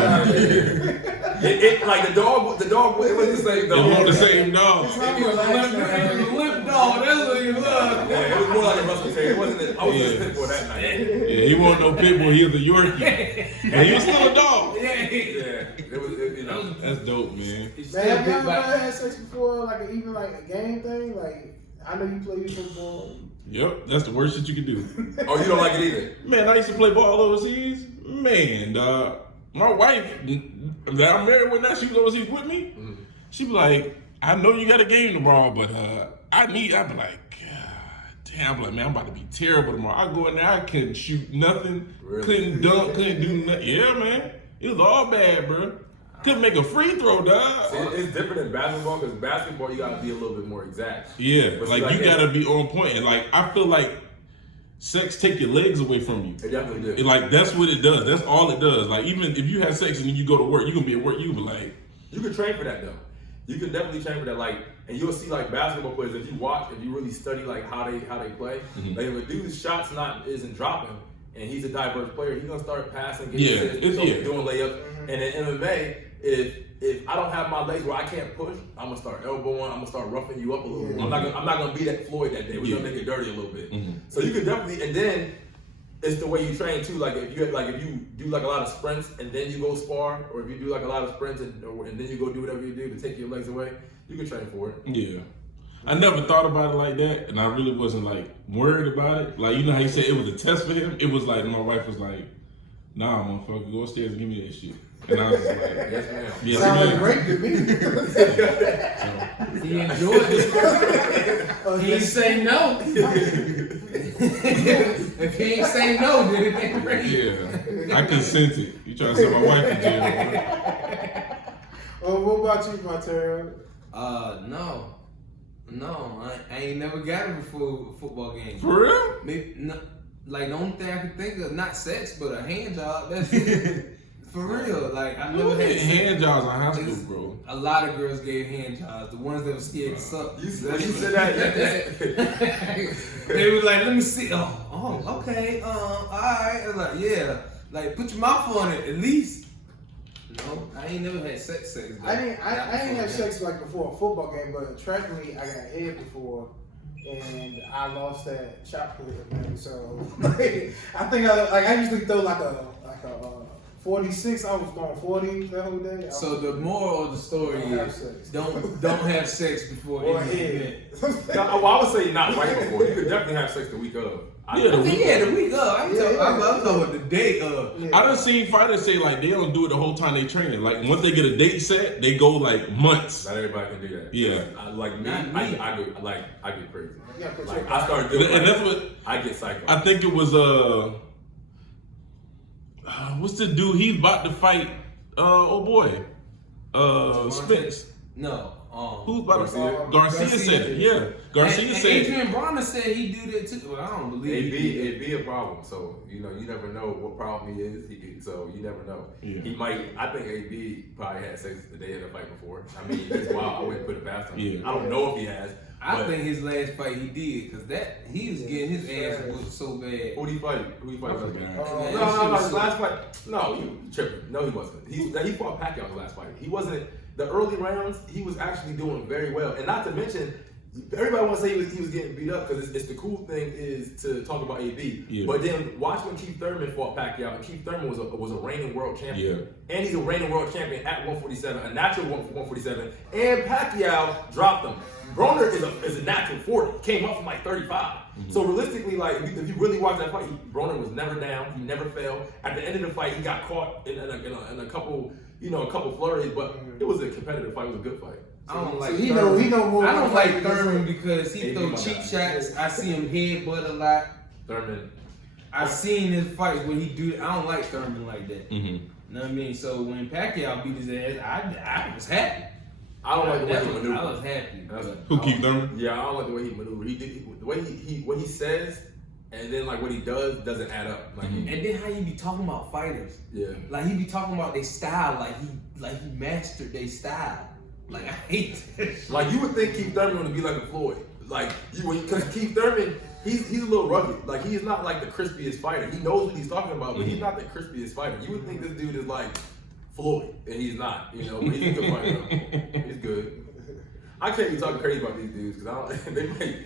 it like the dog, it was the same dog. It wasn't the same dog. He was a limp dog. That's what he was. Yeah, it was more like a Russell Terrier. It wasn't. I was just a pit bull that night. Yeah, he wasn't no pit bull. He was a Yorkie, and he was still a dog. Yeah, it was. That's dope, man. Man, have y'all ever had sex before? Like even like a game thing? Like I know you play football. Yep, that's the worst shit you could do. Oh, you don't like it either? Man, I used to play ball overseas. Man, my wife that I'm married with now, she was overseas with me. Mm-hmm. She be like, I know you got a game tomorrow, but I'd be like, God damn, man, I'm about to be terrible tomorrow. I go in there, I couldn't shoot nothing, Really? couldn't dunk, couldn't do nothing. Yeah, man, it was all bad, bro. Couldn't make a free throw, dog. See, it's different in basketball because basketball you gotta be a little bit more exact. Yeah, But like you gotta be on point, and like I feel like sex take your legs away from you. It definitely did. Like that's what it does. That's all it does. Like even if you have sex and then you go to work, you gonna be at work. You be like, You can train for that though. You can definitely train for that. Like, and you'll see like basketball players if you really study like how they play. Mm-hmm. Like if a dude's shots isn't dropping and he's a diverse player, he's gonna start passing, Yeah, doing layups. And in MMA, if I don't have my legs where I can't push, I'm gonna start elbowing. I'm gonna start roughing you up a little bit. I'm not gonna be that Floyd that day. We're gonna make it dirty a little bit. Mm-hmm. So you could definitely, and then it's the way you train too. Like if you do like a lot of sprints and then you go spar, or if you do like a lot of sprints and then you go do whatever you do to take your legs away, you can train for it. yeah. I never thought about it like that, and I really wasn't like worried about it. Like you know how you said it was a test for him. It was like my wife was like, "Nah, motherfucker, go upstairs and give me that shit." And I was just like, Yes, ma'am. "Yes, Sound like ma'am." rape to me. He enjoyed it. He ain't say no. If he ain't say no, then it ain't rape. Yeah, I consented. You trying to send my wife to jail? Oh, what about you, Montero? No, I ain't never got it before a football game. For real? Maybe, no, like the only thing I can think of, not sex, but a hand job. That's it. For real, like I never had hand jobs in high school, bro. A lot of girls gave hand jobs. The ones that were scared to suck. You said that. They were like, "Let me see." Oh, okay. All right. I was like, yeah. Like, put your mouth on it at least. No, I ain't never had sex. Though. I ain't have sex like before a football game, but track meet I got head before, and I lost that shot put, man. So I think I usually throw like a 46. I was throwing 40 that whole day. So the moral of the story is don't have sex before or any head. event. I would say not right before. You could definitely have sex the week of. The week of. I'm talking about the day of. Yeah. I done seen fighters say like they don't do it the whole time they training. Like once they get a date set, they go like months. Not everybody can do that. Yeah. Like me, I get crazy. Yeah, put Like your- I started doing, And that's what I get psycho. I think it was. What's the dude? He's about to fight. Oh boy. Spence. No. Who's about to Garcia? Garcia said it. Yeah. Garcia and said it. Adrian Bronner said he do that too. Well, I don't believe It'd be a problem. So you never know what problem he is. So you never know. Yeah. He might. I think AB probably had sex the day of the fight before. I mean, it's wild. I wouldn't put it past him. Yeah. I don't know if he has. I think his last fight he did because he was getting his ass whooped so bad. Who did he fight? Who he fight? forgot. No, his last fight. No, you tripping. No, he wasn't. He fought Pacquiao his last fight. He wasn't. The early rounds, he was actually doing very well. And not to mention, everybody wants to say he was getting beat up because it's the cool thing is to talk about AB. Yeah. But then watch when Keith Thurman fought Pacquiao. And Keith Thurman was a reigning world champion. Yeah. And he's a reigning world champion at 147, a natural 147. And Pacquiao dropped him. Broner is a natural 40. Came up from like 35. So realistically, like if you really watch that fight, Broner was never down. He never fell. At the end of the fight, he got caught in a couple flurries, but it was a competitive fight. It was a good fight. I don't like. He know more. I don't about like the fight Thurman than because he AB throw my cheap guy. shots. I see him headbutt a lot. Thurman. I seen his fights where he do. I don't like Thurman like that. Mm-hmm. You know what I mean? So when Pacquiao beat his ass, I was happy. I don't like the way he maneuvered. I was happy. Who Keith Thurman? Yeah, I don't like the way he maneuvered. The way what he says, and then like what he does doesn't add up. Like, And then how you be talking about fighters? yeah, Like he be talking about their style, like he mastered their style. Like I hate that shit. like you would think Keith Thurman would be like a Floyd, like because Keith Thurman. He's a little rugged. Like he's not like the crispiest fighter. He knows what he's talking about, but he's not the crispiest fighter. You would think this dude is like Floyd, and he's not. You know, but he's a good fighter. He's good. I can't be talking crazy about these dudes because I don't. They might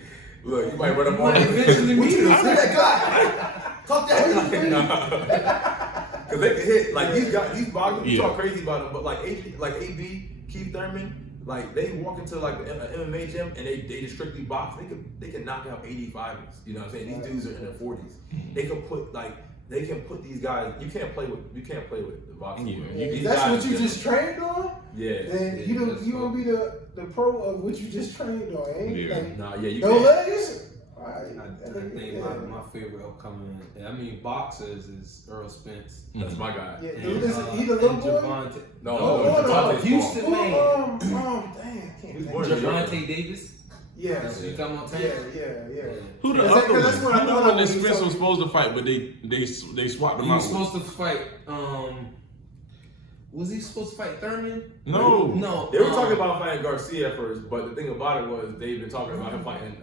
look. You might run up on them. Eventually, me. Say that guy. Talk that guy. Because they can hit like these boxers. You Yeah. talk crazy about them, but like AB, Keith Thurman. Like they walk into like the MMA gym and they just strictly box. They can knock out 85ers. You know what I'm saying? These dudes are in their 40s. They can put these guys. You can't play with the boxing. Yeah. If These that's guys what you are just trained on, yeah. then you gonna be the pro of what you just trained on, ain't Yeah. like, Nah, yeah, you no can't. legs. I think my favorite upcoming, boxers is Earl Spence. That's my guy. Yeah, And, he the little and boy. Javante. No, Javante Houston Who, man. dang, I can't He's think. born in Javante Davis. Yeah, That's what you talking about? yeah. Who the Is that- other 'cause one? that's what I Who the thought one when that you Spence told was me. supposed to fight, but they swapped him He was out. supposed to fight. Was he supposed to fight Thurman? No. No. They were talking about fighting Garcia first, but the thing about it was they've been talking about him fighting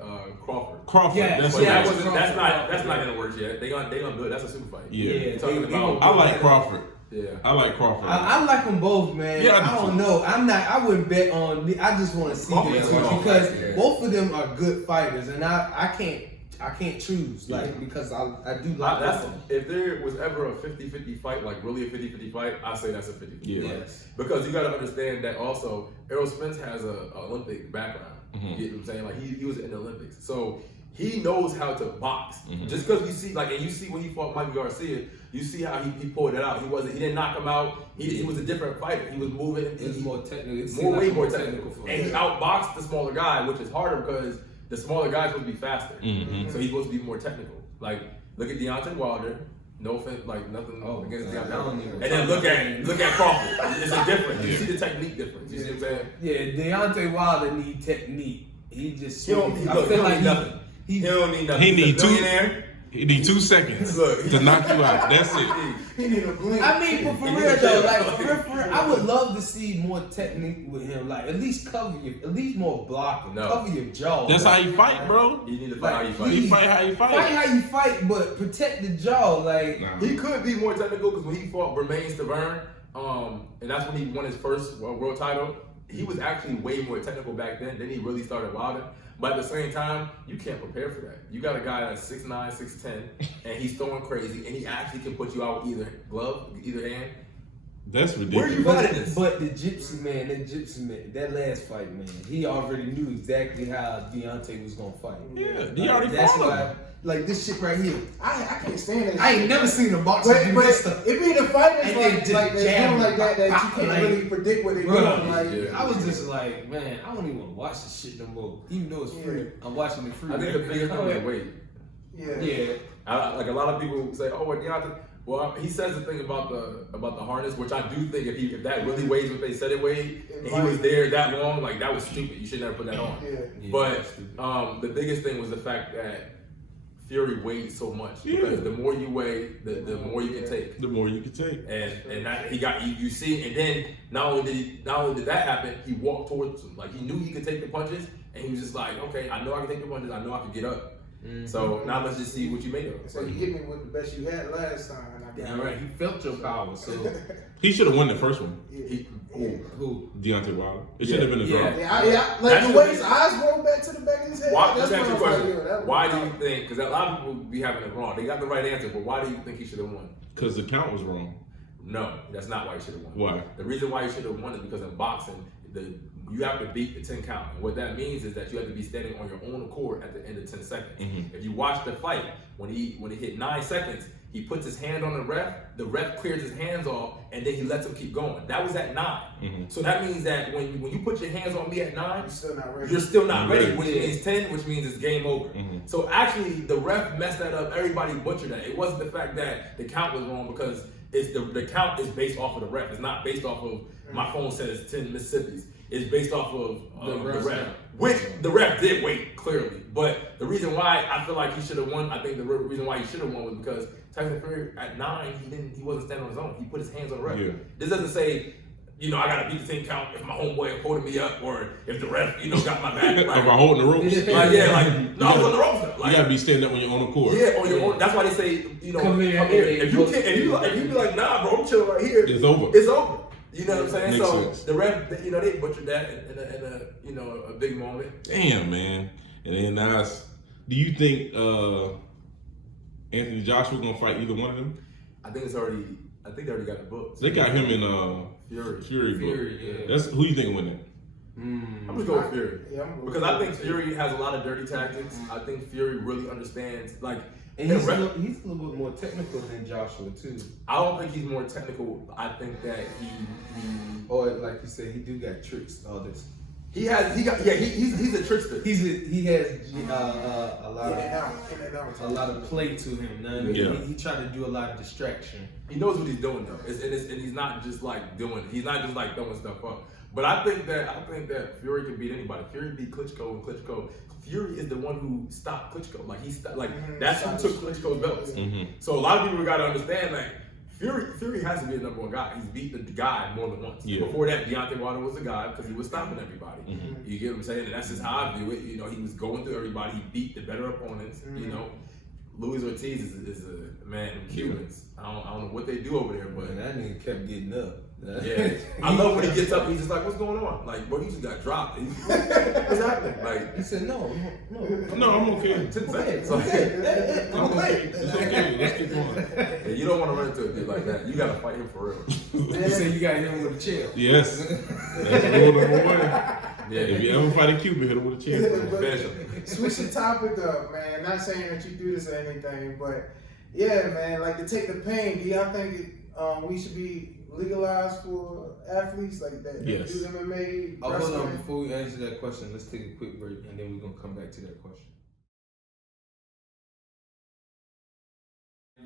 Crawford. Crawford. Yeah, That's But what that it is. wasn't. That's not gonna work yet. They gonna do it. That's a super fight. Yeah. They're talking they about. I like Crawford. Yeah. I like Crawford. I like them both, man. Yeah, I do I don't too. know. I wouldn't bet on. I just want to see them Crawford's fight good. because Yeah. both of them are good fighters, and I can't choose because I do like That's them. if there was ever a 50-50 fight, like really a 50-50 fight, I say that's a 50-50 Yeah. fight. Yes. Because you got to understand that also Errol Spence has a Olympic background. Mhm. You get what I'm saying? Like he was in the Olympics, so he knows how to box. Mhm. Just because you see and you see when he fought Mikey Garcia, you see how he pulled it out. He didn't knock him out. He was a different fighter. He was moving. It was more technical. It More seemed way like more technical. for And he him. outboxed the smaller guy, which is harder because the smaller guy is supposed to be faster. Mhm. So he's supposed to be more technical. Like look at Deontay Wilder. No offense, like nothing against I don't Deontay. even And then talk look at Crawford. It's a difference. You see the technique difference. You see what I'm saying? Yeah, Deontay Wilder need technique. He just. He don't I need feel like nothing. He He don't need nothing. He He's a need two. billionaire. He need 2 seconds Look. to knock you out. That's it. He need a blink. I mean, but for He real need though, to like chill. for real, I would love to see more technique with him. Like at least at least more blocking, No. cover your jaw. That's like, how you fight, bro. You need to fight how you Like, fight. You fight how you fight fight. how you fight, but protect the jaw. Like Nah. He could be more technical because when he fought Bermain Stavern, and that's when he won his first world title, he was actually way more technical back then. Then he really started wilding. But at the same time, you can't prepare for that. You got a guy that's 6'9", 6'10", and he's throwing crazy, and he actually can put you out with either glove, either hand. That's Where ridiculous. you fighting this? But the Gypsy man, that last fight, man, he already knew exactly how Deontay was gonna fight. Yeah, he already That's fought why, him. like this shit right here. I can't stand that. I shit. ain't never seen a boxer But, do but this stuff. it be the fighters And then like just that's jab doing like that him, you can't like- really predict what they're Bro, doing. Like, yeah. I was just like, man, I don't even want to watch this shit no more. Even though it's free, Yeah. I'm watching it free. I think the biggest thing is weight. yeah. Yeah. Like a lot of people say, "Oh, well, Deontay." Well, he says the thing about the harness, which I do think if that really weighs what they said it weighed, and he was there that long, like that was stupid. You should never put that on. Yeah. But the biggest thing was the fact that Fury weighed so much because the more you weigh, the more you can take. The more you can take. And that he got you see, and then not only did that happen, he walked towards him like he knew he could take the punches, and he was just like, okay, I know I can take the punches, I know I can get up. So now let's just see what you made of. So you hit me with the best you had last time. And I Damn right, he felt your power. So He should have won the first one. He, who? Deontay Wilder. It should have been a Yeah. draw. Like That's the way the- his eyes rolled back to the back of his head. why, That's let me ask you a when I was like, question. yo, that was Why do you wild. think? Because a lot of people be having it wrong. They got the right answer, but why do you think he should have won? Because the count was wrong. No, that's not why he should have won. Why? The reason why he should have won is because in boxing, you have to beat the 10 count. And what that means is that you have to be standing on your own accord at the end of 10 seconds. Mhm. If you watch the fight, when he hit 9 seconds, he puts his hand on the ref clears his hands off, and then he lets him keep going. That was at 9. Mhm. So that means that when you put your hands on me at 9, You're still not ready. you're still not ready, Right. which means 10, which means it's game over. Mhm. So actually, the ref messed that up. Everybody butchered that. It wasn't the fact that the count was wrong because it's the count is based off of the ref. It's not based off of my phone says 10 Mississippis. is based off of the ref. ref, which the ref did wait clearly. But the reason why I feel like he should have won, I think the reason why he should have won was because Tyson Fury at 9, he wasn't standing on his own. He put his hands on the ref. Yeah. This doesn't say, I gotta beat the same count if my homeboy holding me up or if the ref, got my back. If I'm holding the ropes. No, I was on the ropes. You gotta be standing up when you're on the court. Yeah, on your own. That's why they say, Come here. If you be like, nah, bro, I'm chilling right here. It's over. It's over. You know what I'm saying? Makes So sense. the ref, they butchered that in a big moment. Damn, man. And then do you think Anthony Joshua gonna fight either one of them? I think they already got the books. They got him in Fury book. yeah. That's who you think winning? I'm just going with Fury. Yeah, I'm going Because I think Fury has a lot of dirty tactics. I think Fury really understands, And he's a little bit more technical than Joshua too. I don't think he's more technical. I think that he Or like you said, he do got tricks. All this. he's a trickster. He has a lot of play to him. Know what I mean? Yeah. He tried to do a lot of distraction. He knows what he's doing though, and he's not just he's not just throwing stuff up. But I think that Fury can beat anybody. Fury beat Klitschko, and Fury is the one who stopped Klitschko. That's who took Klitschko's belts. Mm-hmm. So a lot of people got to understand Fury has to be the number one guy. He's beat the guy more than once. Yeah. Before that, Deontay Wilder was the guy because he was stopping everybody. Mm-hmm. You get what I'm saying? And that's just how I view it. He was going through everybody. He beat the better opponents. Luis Ortiz is a man. Cubans. I don't know what they do over there, but And that nigga kept getting up. yeah, I love when he gets up. He's just like, "What's going on?" Bro, you just got dropped. What's happening? He said, no. No, I'm okay. 10 seconds. I'm okay. It's okay. Let's keep going. Yeah, you don't want to run into a dude like that. You got to fight him for real. You said you got him with a chair. Yes. That's rule number one. Yeah, If you ever fight a Cuban, hit him with a chair. finish him. Switch the topic up, man. Not saying that you do this or anything, but yeah, man. To take the pain. Do y'all think we should be legalized for athletes like that? Yes. Do MMA, Hold on, wrestling? before we answer that question, let's take a quick break and then we're gonna come back to that question.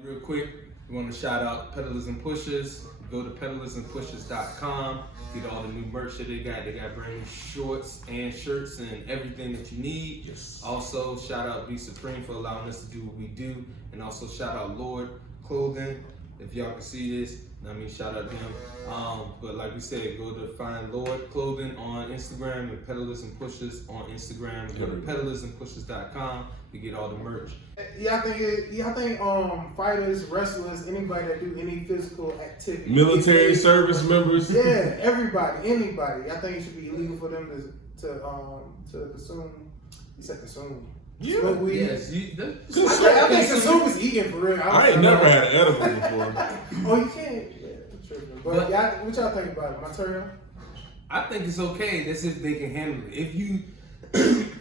Real quick, we want to shout out Peddlers and Pushers. Go to peddlersandpushers.com. Get all the new merch that they got. They got brand new shorts and shirts and everything that you need. Yes. Also, shout out Be Supreme for allowing us to do what we do. And also shout out Lord Clothing. If y'all can see this, shout out them. But like we said, go to find Lord Clothing on Instagram and Peddlers and Pushers on Instagram. Go to peddlersandpushers.com to get all the merch. Y'all think fighters, wrestlers, anybody that do any physical activity, Military service members. yeah, everybody, anybody. I think it should be illegal for them to consume. You said consume. Yeah. Smoke weed. Yes, I think consume is eating for real. I ain't never had an edible before. Oh, you can't. Yeah, true. But y'all, what y'all think about it? Material? I think it's okay. That's if they can handle it.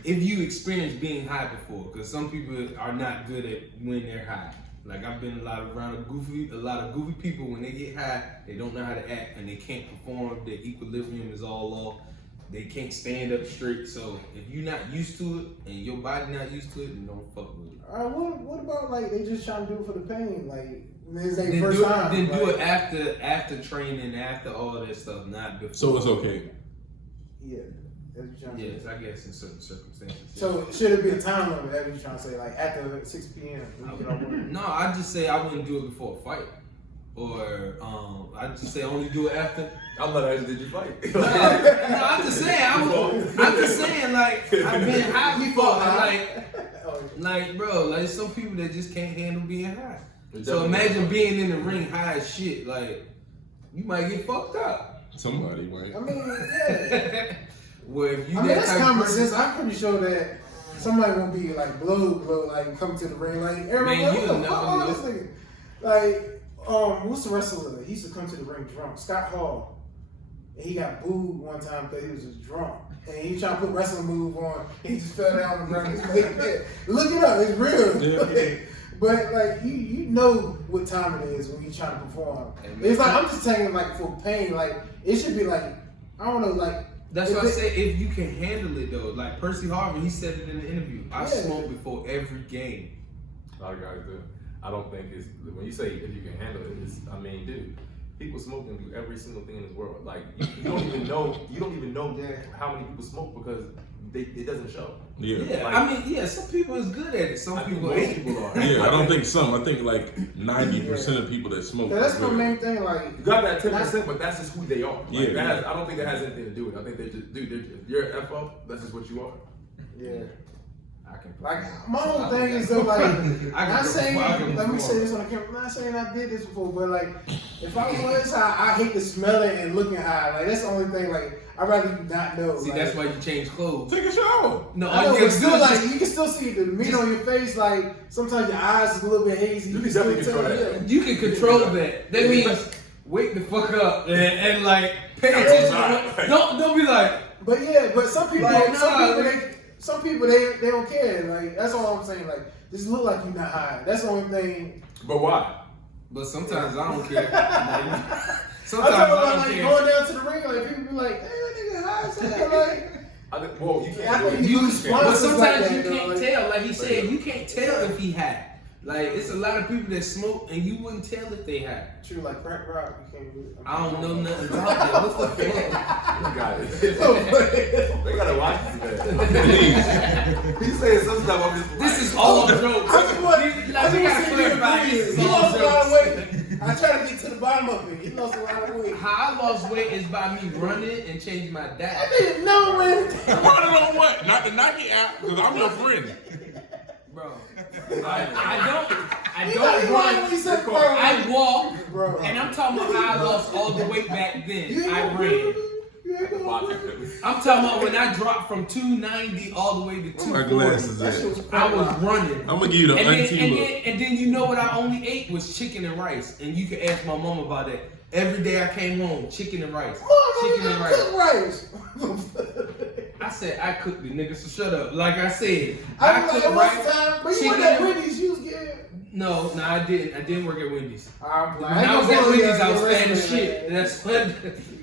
If you experience being high before, because some people are not good at when they're high. I've been around a lot of goofy people. When they get high, they don't know how to act and they can't perform. Their equilibrium is all off. They can't stand up straight. So if you're not used to it and your body not used to it, then don't fuck with it. All right. What about they just trying to do it for the pain? It's their Then first time. Then do it after training, after all that stuff, not before. So it's okay. Yeah. That's what you're trying to Yes, say. I guess in certain circumstances. yeah. So should it be a time limit? That's what you're trying to say. After 6 p.m. No, I just say I wouldn't do it before a fight, or I just say only do it after. I'm not asking, did you fight? No, I'm just saying. I'm just saying. I've been high before. Bro, some people that just can't handle being high. So imagine being in the ring high as shit. You might get fucked up. Somebody, right? I mean, yeah. Well, if you That's type common of person- sense. I'm pretty sure that somebody won't be blow, come to the ring. Everybody, Man, what you the never fuck all know. this nigga? What's the wrestler? He used to come to the ring drunk. Scott Hall. And he got booed one time because he was just drunk. And he tried to put wrestling move on. And he just fell down and burned his leg. Look it up. It's real. Yeah. But you know what time it is when you're trying to perform. It's I'm just saying for pain. It should be I don't know That's what I say. If you can handle it though, Percy Harvin, he said it in the interview. I Yeah. smoke before every game. A lot of guys do. I don't think it's when you say if you can handle it. Dude, people smoke and do every single thing in this world. Like you don't even know how many people smoke because it doesn't show. Yeah. Yeah, Like, I mean, yeah, some people is good at it. Some I think people most ain't. people are. Yeah, I don't think some. I think like 90% of people that smoke. Yeah, that's are the good. main thing. Like, You got that 10%, but that's just who they are. Like, Yeah. that has, I don't think that has anything to do with it. I think they just, dude, if you're an FO, that's just what you are. yeah. I can. Like, my whole thing is though, like, not saying, let me before. say this on the camera, I'm not saying I did this before, but like, if I was high, I hate the smelling and looking high. Like, that's the only thing, like, I'd rather not know. See, like, that's why you change clothes. Take a shower. No, I know, all you but have to do still, is like, you can still see the meat on your face. Like, sometimes your eyes is a little bit hazy. You can still definitely tell, control that. you can control that. That means wake the fuck up and like pay attention. Right. Don't be like. But some people, Like, some people they don't care. Like, that's all I'm saying. Like, just look like you're not high. That's the only thing. But why? But sometimes I don't care. Sometimes I'm talking I about don't like care. going down to the ring, like people be like, "Hey, that nigga high as hell." Like, I think, well, you Yeah, I can't think do you it. lose But sponsors sometimes like that, you though, can't like- tell. Like he said, you can't tell if he high. Like it's a lot of people that smoke and you wouldn't tell if they high. true, like crack rock, you can't do it. I don't know nothing about that. What the fuck? You got it. They gotta watch this man. He's saying some stuff on this. This is all jokes. I just want, Like, I we just gotta want to clarify see this is he all lost a lot of jokes. weight. I try to get to the bottom of it. He lost a lot of weight. How I lost weight is by me running and changing my I diet. didn't know, man. Running on what? Not the Nike app, because I'm your friend. Bro, I He don't lying run. when he said, bro. I walk, Bro. and I'm talking about how I lost all the weight back then. I ran. I'm talking about when I dropped from 290 all the way to My glasses 240. at. I was running. I'm gonna give you the auntie look. And then you know what I only ate was chicken and rice. And you can ask my mom about that. Every day I came home, chicken and rice. Chicken and rice. I said I cooked it, nigga, so shut up. Like I said, I like, cooked it was rice. time, but you chicken went at and- Wendy's, you was getting. No, I didn't. I didn't work at Wendy's. I'm When I was at Wendy's, I was fat as shit. That's what,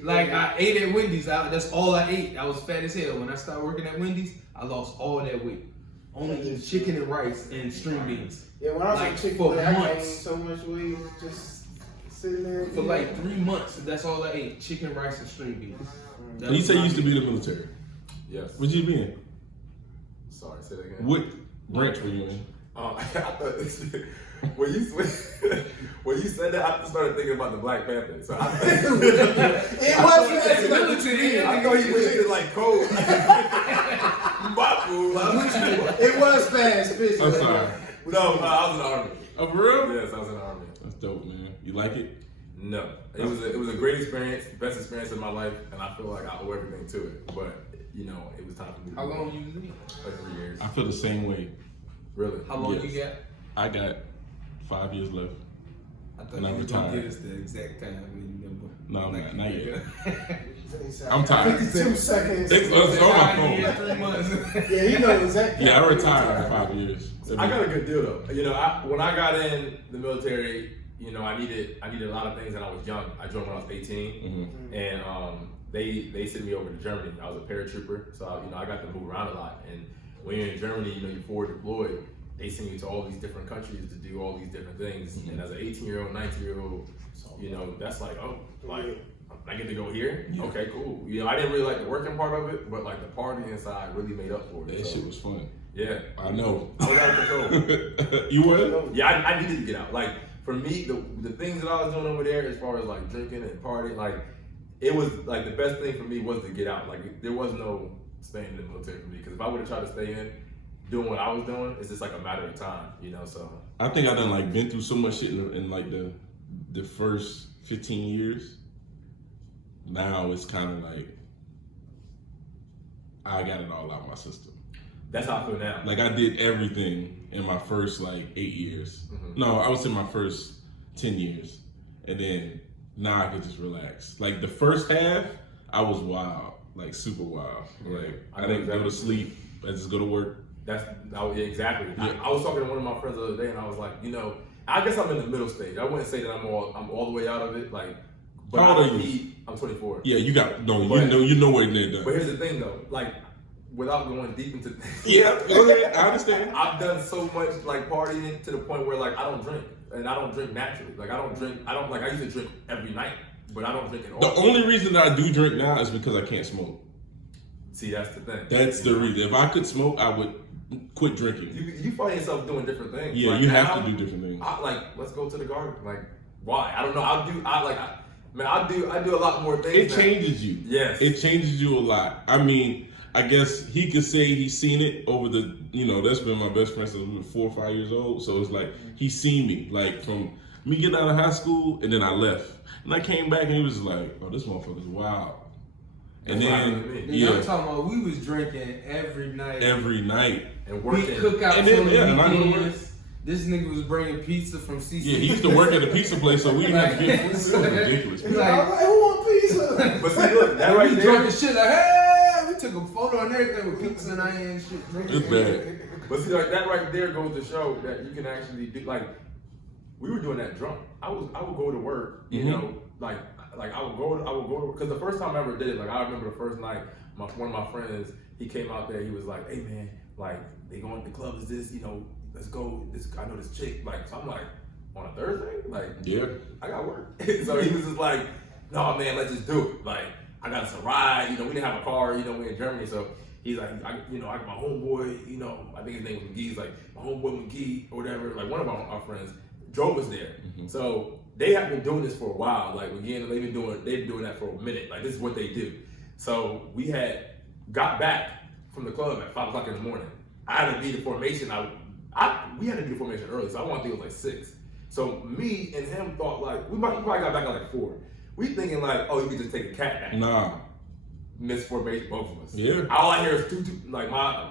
like I ate at Wendy's. That's all I ate. I was fat as hell. When I started working at Wendy's, I lost all that weight. Only eating chicken and rice and string beans. Yeah, when I was Like, at Chick-fil-A, for I gained months. so much weight just sitting there. For like 3 months, that's all I ate: chicken, rice, and string beans. That You was say you my used to be in meal. the military. Yes. What you be in? Sorry, say that again. What branch were you in? I thought when you said that, I just started thinking about the Black Panther. So I It was That's military. I thought he went to like cold. It was fast, bitch. I'm sorry. No, I was in the army. Oh, for real? Yes, I was in the army. That's dope, man. You like it? No, it was a great experience, best experience of my life, and I feel like I owe everything to it. But you know, it was time for me. To How go. long you was in? Like 3 years. I feel the same way. Really? How long Yes. you got? I got 5 years left. I thought And you I'm was gonna retired. get us the exact time when you number. No, I'm not. Not yet. I'm I'm tired. 52 seconds. It's on my 5 phone. years, 3 months. Yeah, you know exactly. Yeah, I retired in 5 years. I got a good deal though. You know, when I got in the military, you know, I needed a lot of things, and I was young. I joined when I was 18, and they sent me over to Germany. I was a paratrooper, so I got to move around a lot. And when you're in Germany, you know, you're forward deployed. They send you to all these different countries to do all these different things. And as an 18-year-old, 19-year-old, you know, that's like, oh, like I get to go here. Yeah. Okay, cool. You know, I didn't really like the working part of it, but like the party inside really made up for it. That So, shit was fun. yeah, I know. I was out of control. You were? Yeah, I needed to get out. Like for me, the things that I was doing over there, as far as like drinking and partying, like it was like the best thing for me was to get out. Like there was no staying in the military for me, because if I would have tried to stay in doing what I was doing, it's just like a matter of time, you know. So I think I done like been through so much shit in like the first 15 years. Now it's kind of like I got it all out of my system. that's how I feel now. Like I did everything in my first like 8 years. No, I was in my first 10 years, and then now I could just relax. Like the first half, I was wild, like super wild. Like I didn't go to sleep. I just go to work. Yeah, exactly. Yeah. I was talking to one of my friends the other day, and I was like, you know, I guess I'm in the middle stage. I wouldn't say that I'm all the way out of it, like. But How old I are you? I'm 24. Yeah, you got no. But- You know where they're done. But here's the thing, though, like without going deep into Yeah, go ahead. I understand. I've done so much like partying to the point where like I don't drink. and I don't drink naturally. Like I used to drink every night, but I don't drink at all. The only reason that I do drink now is because I can't smoke. See, that's the thing. That's the reason. If I could smoke, I would quit drinking. You find yourself doing different things. Yeah, like, you have to do different things. Let's go to the garden. Like, why? I don't know. I do a lot more things. It changes you. Yes. It changes you a lot. I mean, I guess he could say he's seen it over the, that's been my best friend since we were 4 or 5 years old. So it's like, he's seen me, like from me getting out of high school and then I left. And I came back and he was like, oh, this motherfucker's wild. And then, I'm talking about we was drinking every night. And We working. cook out And then, for the yeah, and I go to weekends. This nigga was bringing pizza from CC. Yeah, he used to work at a pizza place, so we didn't have to get food. It was ridiculous. It's I was like, like, who want pizza? But see, look, that right we there. drunk the shit like, hey, we took a photo and everything with pizza and I and shit. It's bad. But see, like that right there goes to show that you can actually do. Like, we were doing that drunk. I would go to work, like I would go to because the first time I ever did it, like I remember the first night, one of my friends, he came out there, he was like, hey man, like they going to the club is this, let's go. I know this chick, like, so I'm like, on a Thursday, like, yeah, I got work. So he was just like, no man, let's just do it. Like, I got us a ride. We didn't have a car. We're in Germany, so he's like, I got my homeboy. I think his name was McGee. He's like, my homeboy McGee or whatever. Like one of our friends drove us there. Mm-hmm. So they have been doing this for a while. Like again, they've been doing that for a minute. Like this is what they do. So we had got back from the club at 5 o'clock in the morning. I had to be the formation. We had to be the formation early, so I want to think it was like 6. So me and him thought like we probably got back at like 4. We thinking like, oh, you could just take a cat back. Nah. Missed formation, both of us. Yeah. All I hear is like my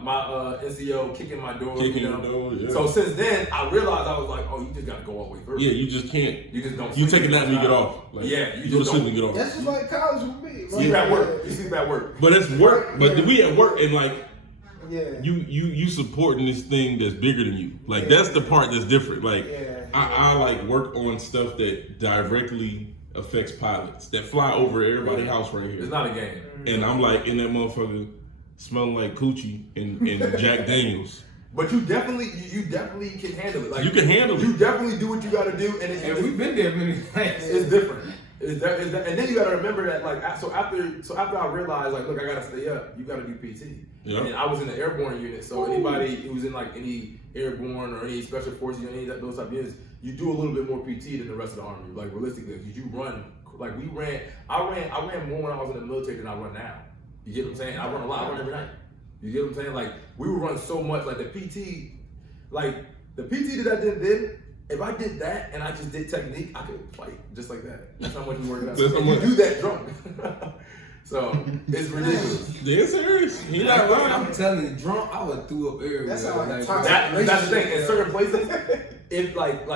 NCO kicking my door. Kicking the door, yeah. So since then, I realized I was like, oh, you just gotta go all the way through. Yeah, you just can't. You just don't. You take a nap and you get off. Like, yeah, you go to sleep and get off. That's just like college with me. Sleep at work. You sleep at work. But it's work. But we at work and like. Yeah. You supporting this thing that's bigger than you. Like that's the part that's different. Like I like work on stuff that directly affects pilots that fly over everybody's house right here. It's not a game. And I'm like in that motherfucker smelling like coochie and Jack Daniels. But you definitely can handle it. Like you can handle it. You definitely do what you got to do, and we've been there many times. It's different. And then you got to remember that like so after I realized like look, I got to stay up. You got to do PT. Yep. And I was in the airborne unit, so anybody who's in like any airborne or any special forces, any of those type of units, you do a little bit more PT than the rest of the army. Like realistically, because you run like I ran more when I was in the military than I run now. You get what I'm saying? I run a lot. I run every night. You get what I'm saying? Like we would run so much. Like the PT that I did then. If I did that and I just did technique, I could fight just like that. That's how much you work out. And you do that drunk. So it's ridiculous. They're serious. He not lying. I'm telling you, drunk, I would threw up everywhere. That's how like, that's the thing. In certain places, if like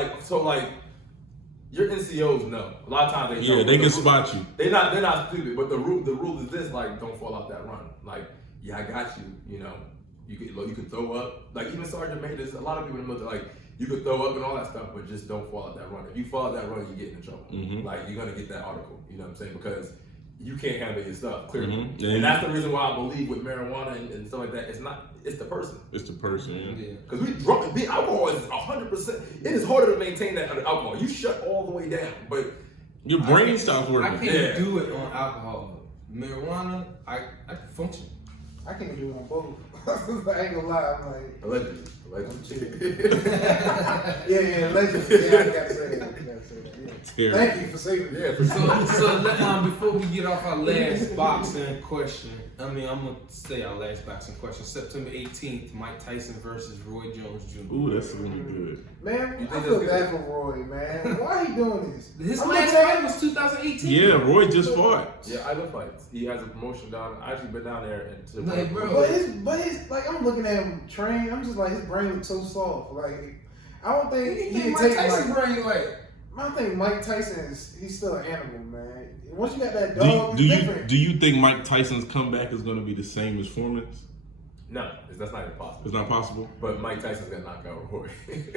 your NCOs know. A lot of times they know. Yeah, they can spot you. They're not stupid, but the rule is this: like, don't fall out that run. Like, yeah, I got you. You can throw up. Like even Sergeant Majors, a lot of people in the military, like you could throw up and all that stuff, but just don't fall out that run. If you fall out that run, you're getting in trouble. Mm-hmm. Like you're gonna get that article. You know what I'm saying? Because you can't handle your stuff clearly, and that's the reason why I believe with marijuana and stuff like that. It's the person. It's the person. Yeah. Because we drunk. Alcohol is 100%. It is harder to maintain that under alcohol. You shut all the way down, but your brain stops working. I can't do it on alcohol. Marijuana, I can function. I can't do it on both. I ain't gonna lie. I'm like allegedly. yeah, allegedly. Yeah, I gotta say that. Yeah. Thank you for saving me. Yeah, for sure. So before we get off our last boxing question, I'm gonna say our last boxing question. September 18th, Mike Tyson versus Roy Jones Jr. Ooh, that's gonna be good. Man, I feel bad for Roy, man. Why he doing this? His last fight was 2018. Yeah, Roy just fought. Yeah, I love fights. He has a promotion down. I actually been down there and like, bro. But his like I'm looking at him train. I'm just like his brain looks so soft. Like I don't think he can Mike take Tyson like. brain like. I think Mike Tyson he's still an animal, man. Once you got that dog, do you think Mike Tyson's comeback is going to be the same as Foreman's? No, that's not impossible. It's not possible. But Mike Tyson's gonna knock out Roy.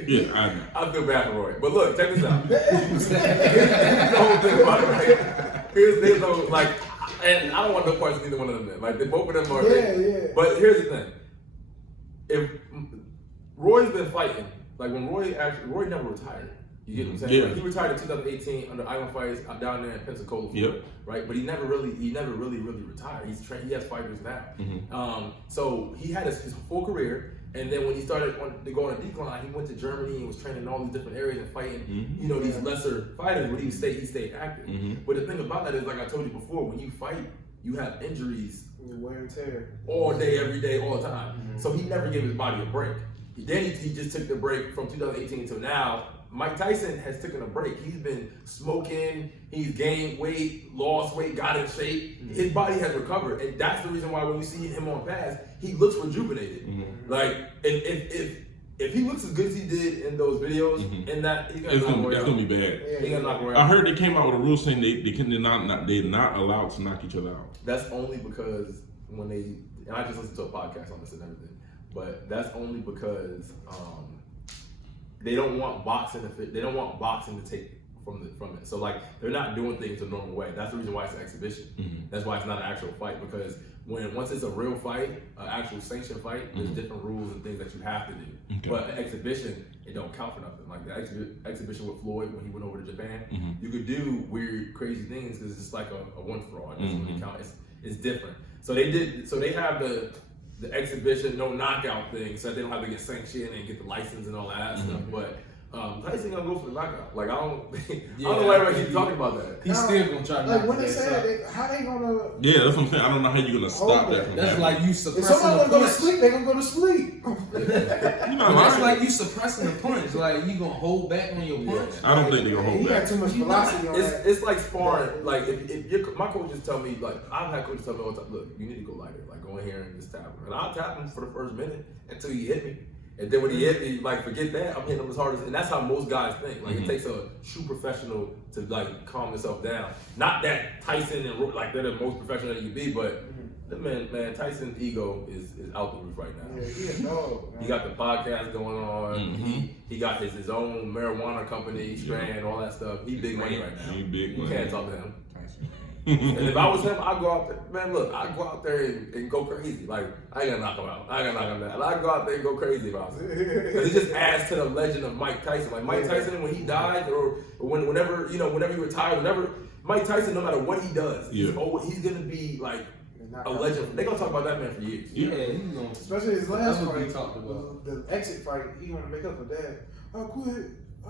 Yeah, I know. I feel bad for Roy. But look, check this out. Here's the whole thing about it, right? Here's no like, and I don't want no parts of either one of them. Like both of them are. Yeah. But here's the thing: if Roy's been fighting, like when Roy never retired. You get what I'm saying? Yeah. Like, he retired in 2018 under Island Fights down there in Pensacola, Florida, right? But he never really retired. He has fighters now. So he had his whole career, and then when he started to go on a decline, he went to Germany and was training in all these different areas and fighting, you know, these lesser fighters. But he stayed active. But the thing about that is, like I told you before, when you fight, you have injuries, wear and tear, all day, every day, all the time. So he never gave his body a break. Then he just took the break from 2018 to now. Mike Tyson has taken a break. He's been smoking, he's gained weight, lost weight, got in shape. His body has recovered. And that's the reason why when you see him on pass, he looks rejuvenated. Like, if he looks as good as he did in those videos, in that, he's it's gonna be bad. He's gonna knock Roy out. I heard they came out with a rule saying they're not allowed to knock each other out. That's only because when they, and I just listened to a podcast on this and everything, but that's only because they don't want boxing to take from it. So like they're not doing things the normal way. That's the reason why it's an exhibition. That's why it's not an actual fight, because once it's a real fight, an actual sanctioned fight, there's different rules and things that you have to do. But an exhibition, it don't count for nothing. Like the exhibition with Floyd when he went over to Japan, you could do weird, crazy things because it's just like a one for all. It doesn't really count. It's different. So they have the exhibition, no knockout thing, so they don't have to get sanctioned and get the license and all that stuff. But Tyson gonna go for the knockout. Like I don't know why everybody keep talking about that. He's still gonna try to like knock when they his ass say out. how they gonna? Yeah, that's what I'm saying. I don't know how you're gonna stop that from That's happening. like you If suppressing somebody the wanna go to punch. sleep, they gonna go to sleep. You know, That's like you suppressing the punch. Like you gonna hold back on your punch. I don't think they're gonna He hold got back. too much velocity on that. It's like sparring. Like if my coaches tell me, like I've had coaches tell me all the time, look, you need to go lighter. Like go in here and just tap him. And I'll tap him for the first minute until he hit me. And then when he hit me, like forget that, I'm hitting him as hard as, and that's how most guys think. Like it takes a true professional to like calm themselves down. Not that Tyson and like they're the most professional that you be, but man, Tyson's ego is out the roof right now. Yeah, he a dog, man. He got the podcast going on. He got his own marijuana company, Strand, all that stuff. He big money right now. He big You money. can't talk to him. And if I was him, I'd go out there. Man, look, I'd go out there and go crazy. Like, I ain't gonna knock him out. I ain't gonna knock him down. I'd go out there and go crazy about it. Because it just adds to the legend of Mike Tyson. Like, Mike Tyson, when he died, or whenever he retired, Mike Tyson, no matter what he does, he's gonna be like a legend. They're gonna talk about that man for years. Yeah, he's gonna. Especially his last That's what we fight, talked about. the exit fight. He gonna make up for that. I quit. I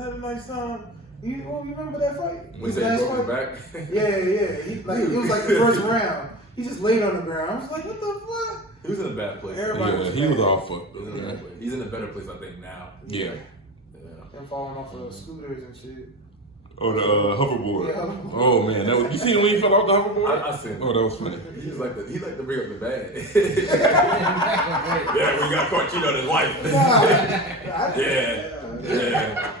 had a nice time. You remember that fight? When he said he broke his back? Yeah. It was like the first round. He just laid on the ground. I was like, what the fuck? He was in a bad place. Everybody He was all fucked He was up. in a bad place. He's in a better place, I think, now. Yeah. Them falling off of scooters and shit. Oh, the hoverboard. Yeah, hoverboard. Oh man, that was, you seen when he fell off the hoverboard? I seen it. Oh, that was funny. He liked to bring up the bad. Yeah, when he got caught cheating on his wife. Yeah.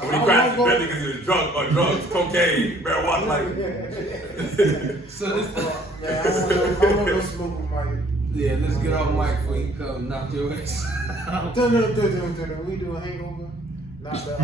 When he crashed his Bentley because he was drunk on drugs, cocaine, marijuana, like. So this. Yeah, I don't want to smoke with Mike. Yeah, let's get off mic before you come knock your ass out. We do a hangover. Not the.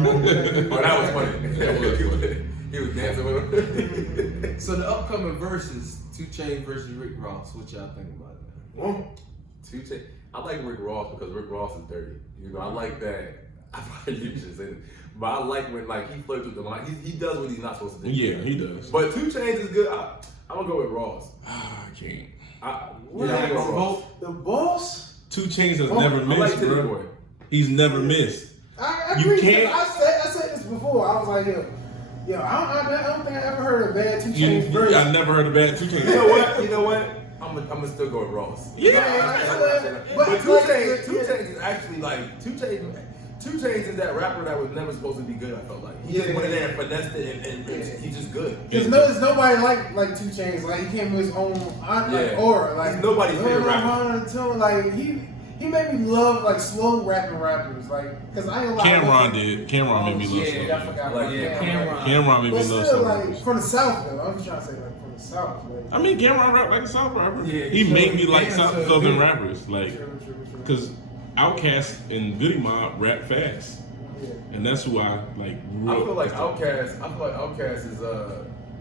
Oh, that was funny. He was dancing with him. So the upcoming verses, 2 Chainz versus Rick Ross. What y'all think about that? 2 Chainz. I like Rick Ross because Rick Ross is dirty. You know, I like that. I probably should say this, but I like when like he flirts with the line. He does what he's not supposed to do. Yeah, he does. But 2 Chainz is good. I'm gonna go with Ross. I can't. I'm gonna go with Ross. The boss? 2 Chainz has never I like missed, Titty bro. Boy. He's never missed. I You agree. can't- I said this before. I was like, yo, I don't think I ever heard a bad 2 Chainz verse. I never heard a bad 2 Chainz. You know what? I'm gonna still go with Ross. Yeah, But 2 like, Chainz is actually like 2 Chainz is that rapper that was never supposed to be good. I felt like he just went in there and finessed it, and he's just good. Because there's nobody like 2 Chainz. Like he came with his own aura. Like He's nobody's favorite rapper. Like he made me love like slow rapping rappers. Like because I ain't like Cameron did. Cameron made me love Yeah, I something. forgot. Like, about yeah, Cameron. Cameron made me But love still, something. like from the South though. I'm just trying to say like from the South. Like, I mean, Cameron rap like a South rapper. Yeah, he he made showed- me like Cameron showed Southern good. rappers, like, true. because Outkast and Goody Mob rap fast, Yeah. and that's who I like. I feel like Outkast is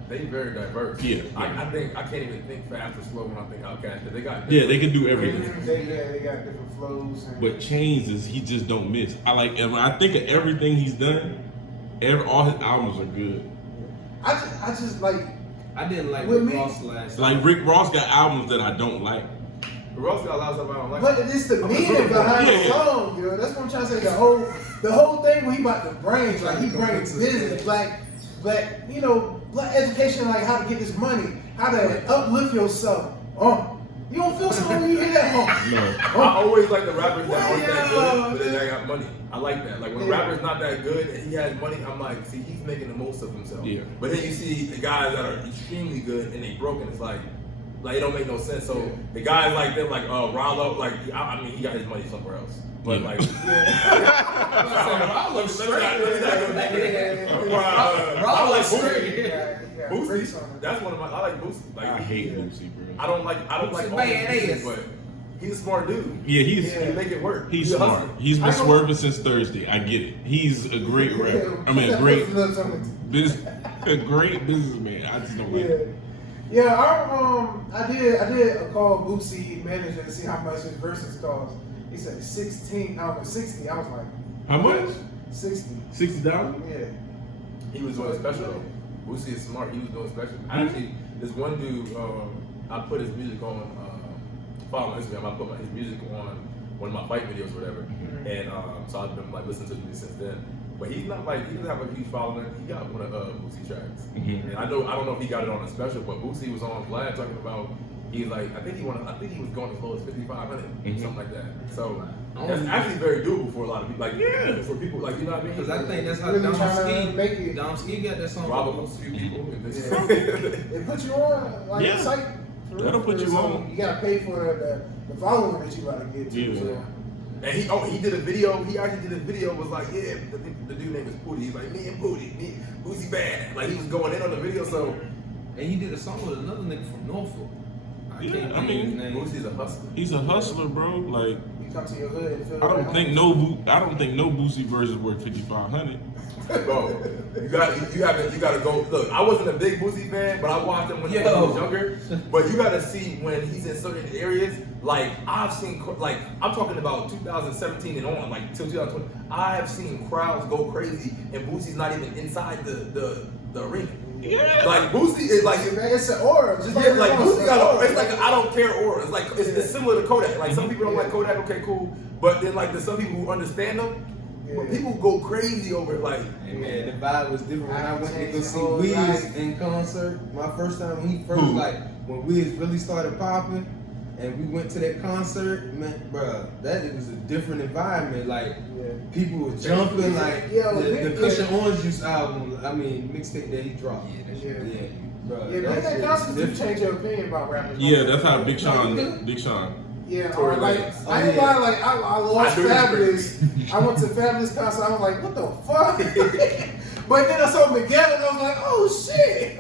They very diverse. Yeah. I think I can't even think fast or slow when I think Outkast. 'Cause they got They can do everything. They got different flows. And But Chains is he just don't miss. When I think of everything he's done, all his albums are good. I just like. I didn't like With Rick me- Ross last. Like Rick Ross got albums that I don't like. Ross got a lot of stuff I don't like. But it's the meaning behind the song, yo. That's what I'm trying to say. The whole thing when he about to bring, like he brings business, black, you know, black education, like how to get this money, how to uplift yourself. You don't feel something when you hear that, No. I always like the rappers that aren't that Yeah. good, but then they got money. I like that. Like when a Yeah. rapper's not that good and he has money, I'm like, see, he's making the most of himself. Yeah. But then you see the guys that are extremely good and they broken. It's like it don't make no sense. So the guys like them, like Rollo, like I mean, he got his money somewhere else. But Yeah. like, Rollo straight. Rollo straight. Boosie, that's one of my. I like Boosie. Like I hate Boosie, bro. I don't like all Boosie the badass. Boosie, but he's a smart dude. Yeah, he's He make it work. he's a smart. hustler. He's been I don't- swerving since Thursday. I get it. He's a great rapper. I mean, a great businessman. I just don't like it. I did a call Boosie manager to see how much his verses cost. He said 60. I was like, How much? 60. $60? Yeah. He was doing special though. Boosie is smart. He was doing special. Actually, this one dude, I put his music on. Follow on Instagram. I put his music on one of my fight videos or whatever, and so I've been like listening to his music since then. But he's not like he doesn't have a huge following. He got one of Boosie tracks, and I don't know if he got it on a special, but Boosie was on Vlad talking about. He's like, I think he was going as low as 5,500, something like that. So that's actually very doable for a lot of people. Like, for people like, you know what I mean? Because I think that's how Really Dom trying to make Ski. it. Dom Ski got that song. Rob a few people. It put you on like Yeah. a site. That'll put you on. You gotta pay for the following that you gotta get to. Yeah. So. And he did a video. He actually did a video. Was like, the dude name is Pootie. He's like, me and Pootie, Boosie bad. Like he was going in on the video. So And he did a song with another nigga from Norfolk. I Yeah, can't I think of his mean, name. Boosie's a hustler. He's a hustler, bro. Like You come to your hood and feel I don't think no Boosie verse is worth 5,500. Bro, you gotta go. Look, I wasn't a big Boosie fan, but I watched him when he was younger. But you gotta see when he's in certain areas. Like I've seen, like I'm talking about 2017 and on, like till 2020. I have seen crowds go crazy, and Boosie's not even inside the arena. Yeah. Like Boosie is like. Man, it's an aura. Just Yeah, like Boosie got aura. it's like an I don't care aura. It's like it's similar to Kodak. Like some people don't like Kodak, okay, cool. But then like there's some people who understand them. But people go crazy over it. Like Hey man, the vibe was different when I went to go see Oh, Wiz nice. in concert. My first time when he first when Wiz really started popping, and we went to that concert, man, bruh, that it was a different environment. Like people were jumping, like the Cushion Orange Juice album. I mean mixtape that he dropped. Bruh, Yeah, that that shit concert was do change your opinion about rappers. Yeah, that's how Big Sean. Yeah, Tory like Lanez. I ain't lie, like I lost I do Fabulous. I went to Fabulous concert. I was like, what the fuck? But then I saw Miguel and I was like, oh shit.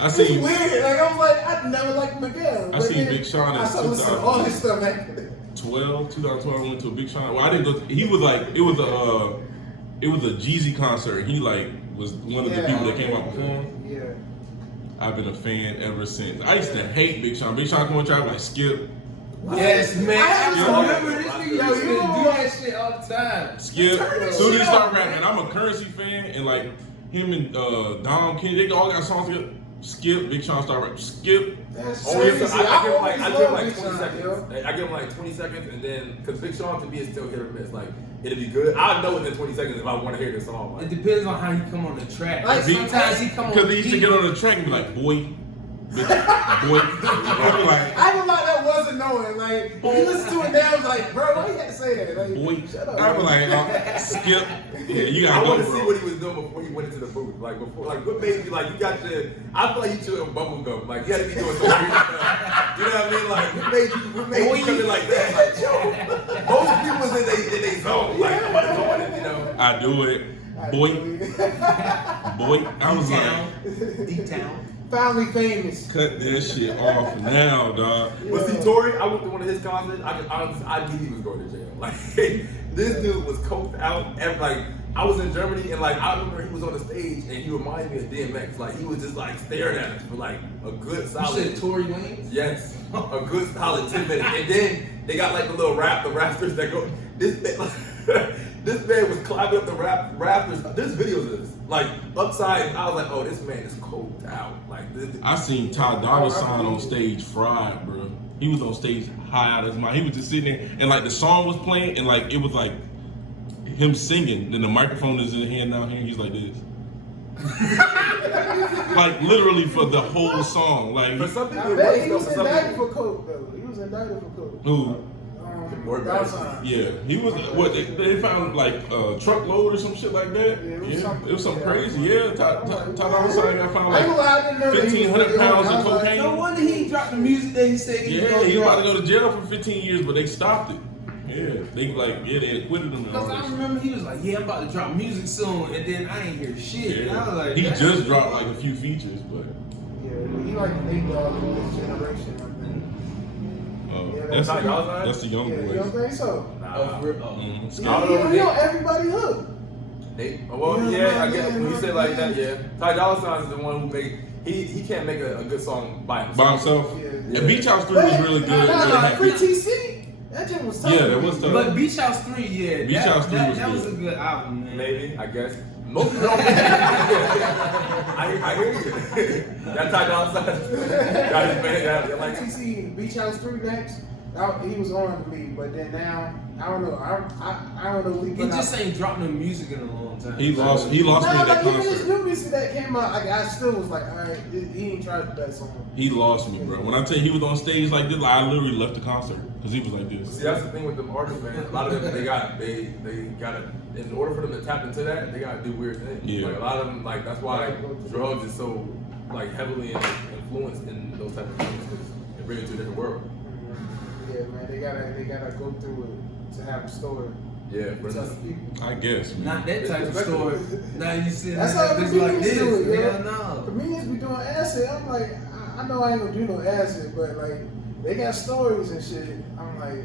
I It's seen weird. Like I was like, I never liked Miguel. I But seen then Big Sean in I started listening to all his stuff after that. 2012 I went to a Big Sean. Well, I didn't go. He was like it was a Jeezy concert. He like was one of the people that came out before him. Yeah. I've been a fan ever since. I used to hate Big Sean. Big Sean come on track like Skip. Yes, man. I Yo, remember this nigga used to do that shit all the time. Skip. Soon as he started rapping, I'm a Currency fan, and like him and Dom King, they all got songs together. Skip, Big Sean started rapping. Skip. That's only crazy. I give him like always 20 loved Big Sean, seconds. yo. I give him like 20 seconds, and then because Big Sean to me is still hit or miss. Like it'll be good. I know within 20 seconds if I want to hear this song. It Like, depends on how he come on the track. Like, Sometimes he come on Because the he used to beat. get on the track and be like, boy. Boy. I'd be like, I don't like that wasn't knowing. Like, when you listen to it now, it's like, bro, why you had to say that? Like, boy. shut up. I'd be like, Skip. Yeah, you I gotta want go, to see bro. what he was doing before he went into the booth. Like before, like what made you like you got your? I feel like you chewing bubble gum. Like you had to be doing some weird stuff. You know what I mean? Like what made you come in like that? Like yo, most people was in they zone. Like I want to go in it, you know. I do it. Boy. Boy. I was like, D-Town. Finally famous. cut that shit off now, dog. But see, Tory, I went to one of his concerts. I knew he was going to jail. Like this dude was coked out. And like I was in Germany and like I remember he was on the stage and he reminded me of DMX. Like he was just like staring at us for like a good solid. You said Tory Lanez? Yes, a good solid 10 minutes. And then they got like the rafters that go. This man was climbing up the rafters. There's videos of this. Like upside. I was like, oh, this man is cold out. Like this. I seen Ty Dolla $ign on stage fried, bro. He was on stage high out of his mind. He was just sitting there and like the song was playing and like it was like him singing. Then the microphone is in his hand now. And he's like this. Like literally for the whole song. Like For something I bet he was indicted for coke though. He was indicted for coke. who? Dollar $ign. Yeah, he was. What they found like a truckload or some shit like that. Yeah, It was something crazy. Yeah, Ty Dolla $ign got found I ain't gonna lie, I didn't know that he was 1,500 pounds of I was like, cocaine. No wonder he dropped the music that he said he was Yeah, gonna he was about to drop. go to jail for 15 years, but they stopped it. Yeah, they acquitted him. And all Because I this. remember he was like, yeah, I'm about to drop music soon, and then I ain't hear shit. And I was like, He damn. just dropped like a few features, but Yeah, he like the Nate Dogg of this generation, I think. that's Ty Dolla $ign? that's the young Yeah, you don't boy. think so? Oh, for real? Oh. Mhm. I don't know You know everybody hooked. Well, Yeah, yeah, I man, guess when you man, say like man. that, yeah. Ty Dolla $ign is the one who made. He can't make a good song by himself. By himself. Yeah. And Beach House 3 was really good. Nah, Yeah, Free T City. That shit was tough. Yeah, that was tough. But Beach House 3, yeah. Beach House 3 was that was good. a good album, man. Maybe, I guess. Most no. I hear you. That Ty Dolla $ign got his man. Got like TC Beach House 3 next. He was on to me, but then now I don't know. I don't know what he He put just out. ain't dropped no music in a long time. He lost me Nah, at that like even his concert. new music that came out, like I still was like, all right, he ain't tried the best song. He lost me, bro. When I tell you he was on stage like this, like, I literally left the concert because he was like this. See, that's the thing with them artists, man. A lot of them, they got to, in order for them to tap into that, they got to do weird things. Yeah. Like a lot of them, like that's why drugs is so like heavily influenced in those type of things because it brings you to a different world. Yeah, man, they gotta go through it to have a story. Yeah, for Tell instance. the people. I guess, man. Not that type of story. Now you see That's how this comedians like this. do it, yo. Hell no. Comedians be doing acid. I'm like, I know I ain't gonna do no acid, but like, they got stories and shit. I'm like,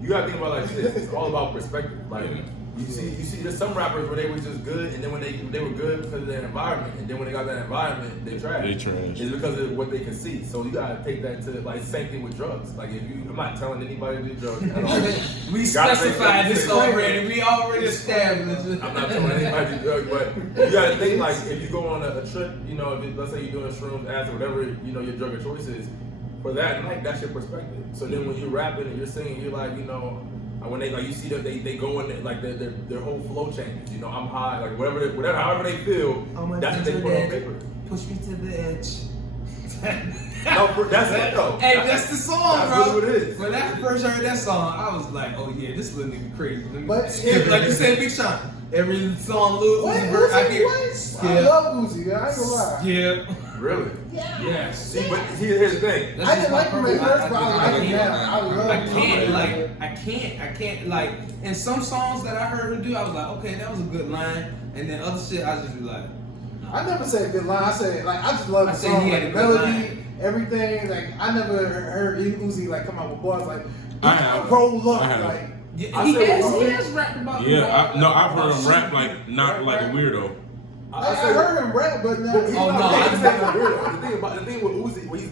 You gotta think about like this. It's all about perspective. Like you see, there's some rappers where they were just good, and then when they were good because of their environment, and then when they got that environment, they trash. They trash. It's because of what they can see. So you gotta take that to like same thing with drugs. Like I'm not telling anybody to do drugs at all. We Gotta specified make this that already. We already established it. I'm not telling anybody to do drugs, but you gotta think like if you go on a trip, you know, let's say you're doing shrooms, acid, whatever, you know, your drug of choice is. For that night, that's your perspective. So then when you're rapping and you're singing, you're like, you know, when they like you see that they go in like their whole flow changes. You know, I'm high, like whatever, however they feel, that's what they put on paper. Push me to the edge. No, that's it though. Hey, that's the song, That's bro. what it is. When I first heard that song, I was like, oh yeah, this little nigga crazy. But- Like you said, Big Sean. Every song, Lil what? Uzi Vert, I hear. What? I love Uzi. I ain't gonna lie. Yeah. Really? Yes. See, but here's the thing. I didn't like him at first, but I like him now. I love I him. can't, I can't, like, in some songs that I heard her do, I was like, okay, that was a good line. And then other shit, I just be like, I never said good line. I said like I just love the I said song, he like had the a good melody, line. everything. Like I never heard Uzi like come out with bars like I have. roll up I have. like. yeah, I he said, has rapped about Yeah, about- I've heard him rap like not like a weirdo. I heard him rap, but now But he's Oh, not no, making I- that weirdo. The thing with Uzi, well, he's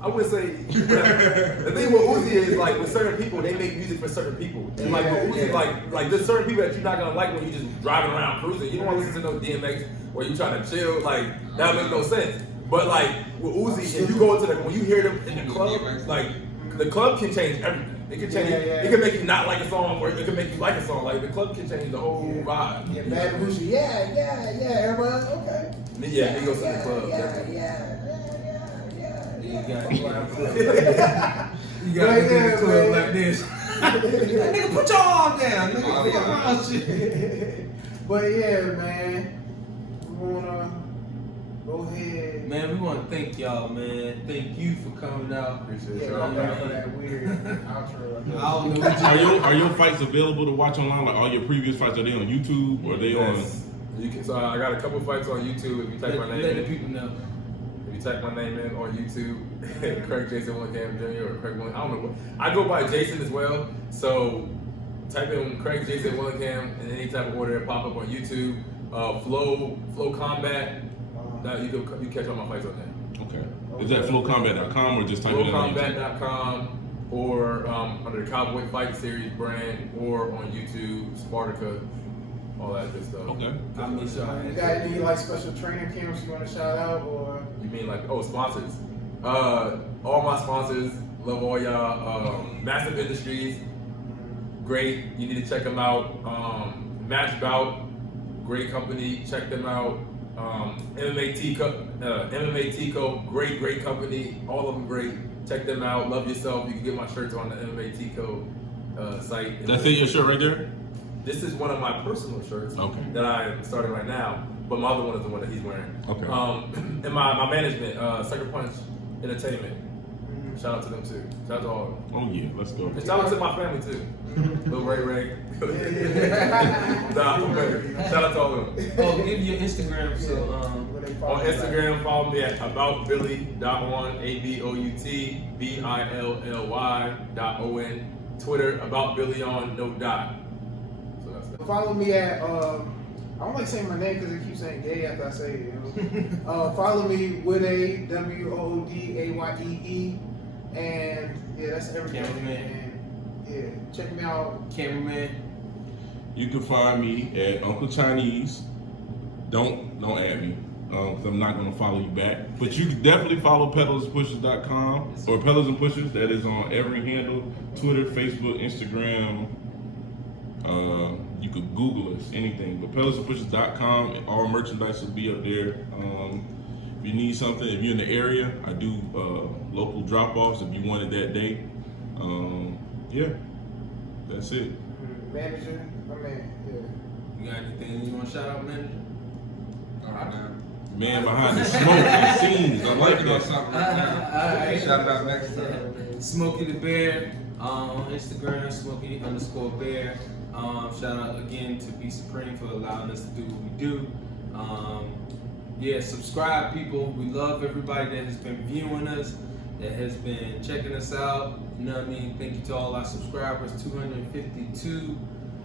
I wouldn't say. The thing with Uzi is like with certain people, they make music for certain people, and like with Uzi, like there's certain people that you're not gonna like when you just driving around cruising. You don't want to listen to no DMX or you trying to chill. Like that makes no sense. But like with Uzi, if you go into when you hear them in the club, like the club can change everything. It can change. It can make you not like a song, or it can make you like a song. Like the club can change the whole vibe. yeah, Bad Bougie, yeah, everybody, okay. Yeah, he goes to the club. You got to get in the club like this. Nigga, put your arm down. Nigga, fuck shit. But yeah, man, we wanna go ahead. Man, we want to thank y'all, man. Thank you for coming out. Appreciate Yeah, y'all. I'm ready for that weird outro. I don't know what Are your fights available to watch online? Like all your previous fights, are they on YouTube or are they on? Yes. You can. So I got a couple fights on YouTube. If you type my name let the in, people know. if you type my name in on YouTube, Craig Jason Willingham Jr. or Craig Willingham, I don't know what. I go by Jason as well. So type in Craig Jason Willingham in any type of order, pop up on YouTube. Flow Combat. You can catch all my fights on there. Okay. Is that flowcombat.com or just type it in on YouTube? Flowcombat.com or under the Cowboy Fight Series brand or on YouTube, Spartacus, all that good stuff. Okay. I mean, You got any like special training camps you want to shout out or? You mean like sponsors? All my sponsors, love all y'all. Massive Industries, great. You need to check them out. Match Bout, great company. Check them out. MMA Tico, great company. All of them great. Check them out. Love yourself. You can get my shirts on the MMA Tico site. That's your shirt right there? This is one of my personal shirts that I am starting right now, but my other one is the one that he's wearing. Okay. And my management, Sucker Punch Entertainment. Shout out to them too. Shout out to all of them. Oh yeah, let's go. And shout out to my family too. Lil Ray. Nah, I'm better. Shout out to all of them. Oh, give your Instagram. So On Instagram, follow me at aboutbilly.on, AboutBilly.on. Twitter, aboutbillyon, no dot. So that's that. Follow me at I don't like saying my name because it keeps saying gay after I say it. You know? Follow me with a WOODAYEE, and yeah, that's everything. Cameraman. And yeah, check me out. Cameraman. You can find me at Uncle Chinese. Don't add me, because I'm not gonna follow you back. But you can definitely follow pedalersandpushers.com or Pedalers and Pushers. That is on every handle: Twitter, Facebook, Instagram. You could Google us, anything. But pedalersandpushers.com, all merchandise will be up there. If you need something, if you're in the area, I do local drop-offs if you want it that day. Yeah, that's it. Manager, my man. Yeah. You got anything you want to shout out, manager? Man behind the smoke and scenes. I like that. Alright. Shout it out next time. Smokey the Bear on Instagram, Smokey_Bear. Shout out again to Be Supreme for allowing us to do what we do. Yeah, subscribe, people. We love everybody that has been viewing us, that has been checking us out. You know what I mean? Thank you to all our subscribers, 252,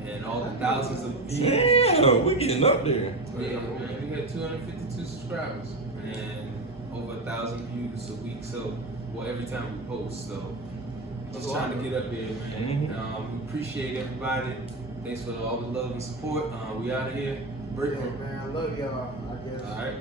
and all the thousands of views. Damn, we're getting up there. Yeah, man, we got 252 subscribers and over 1,000 views a week. So, well, every time we post. So, just trying to get up there, man. We appreciate everybody. Thanks for all the love and support. We out of here. Break Yeah, room. man, I love y'all. I guess. All right.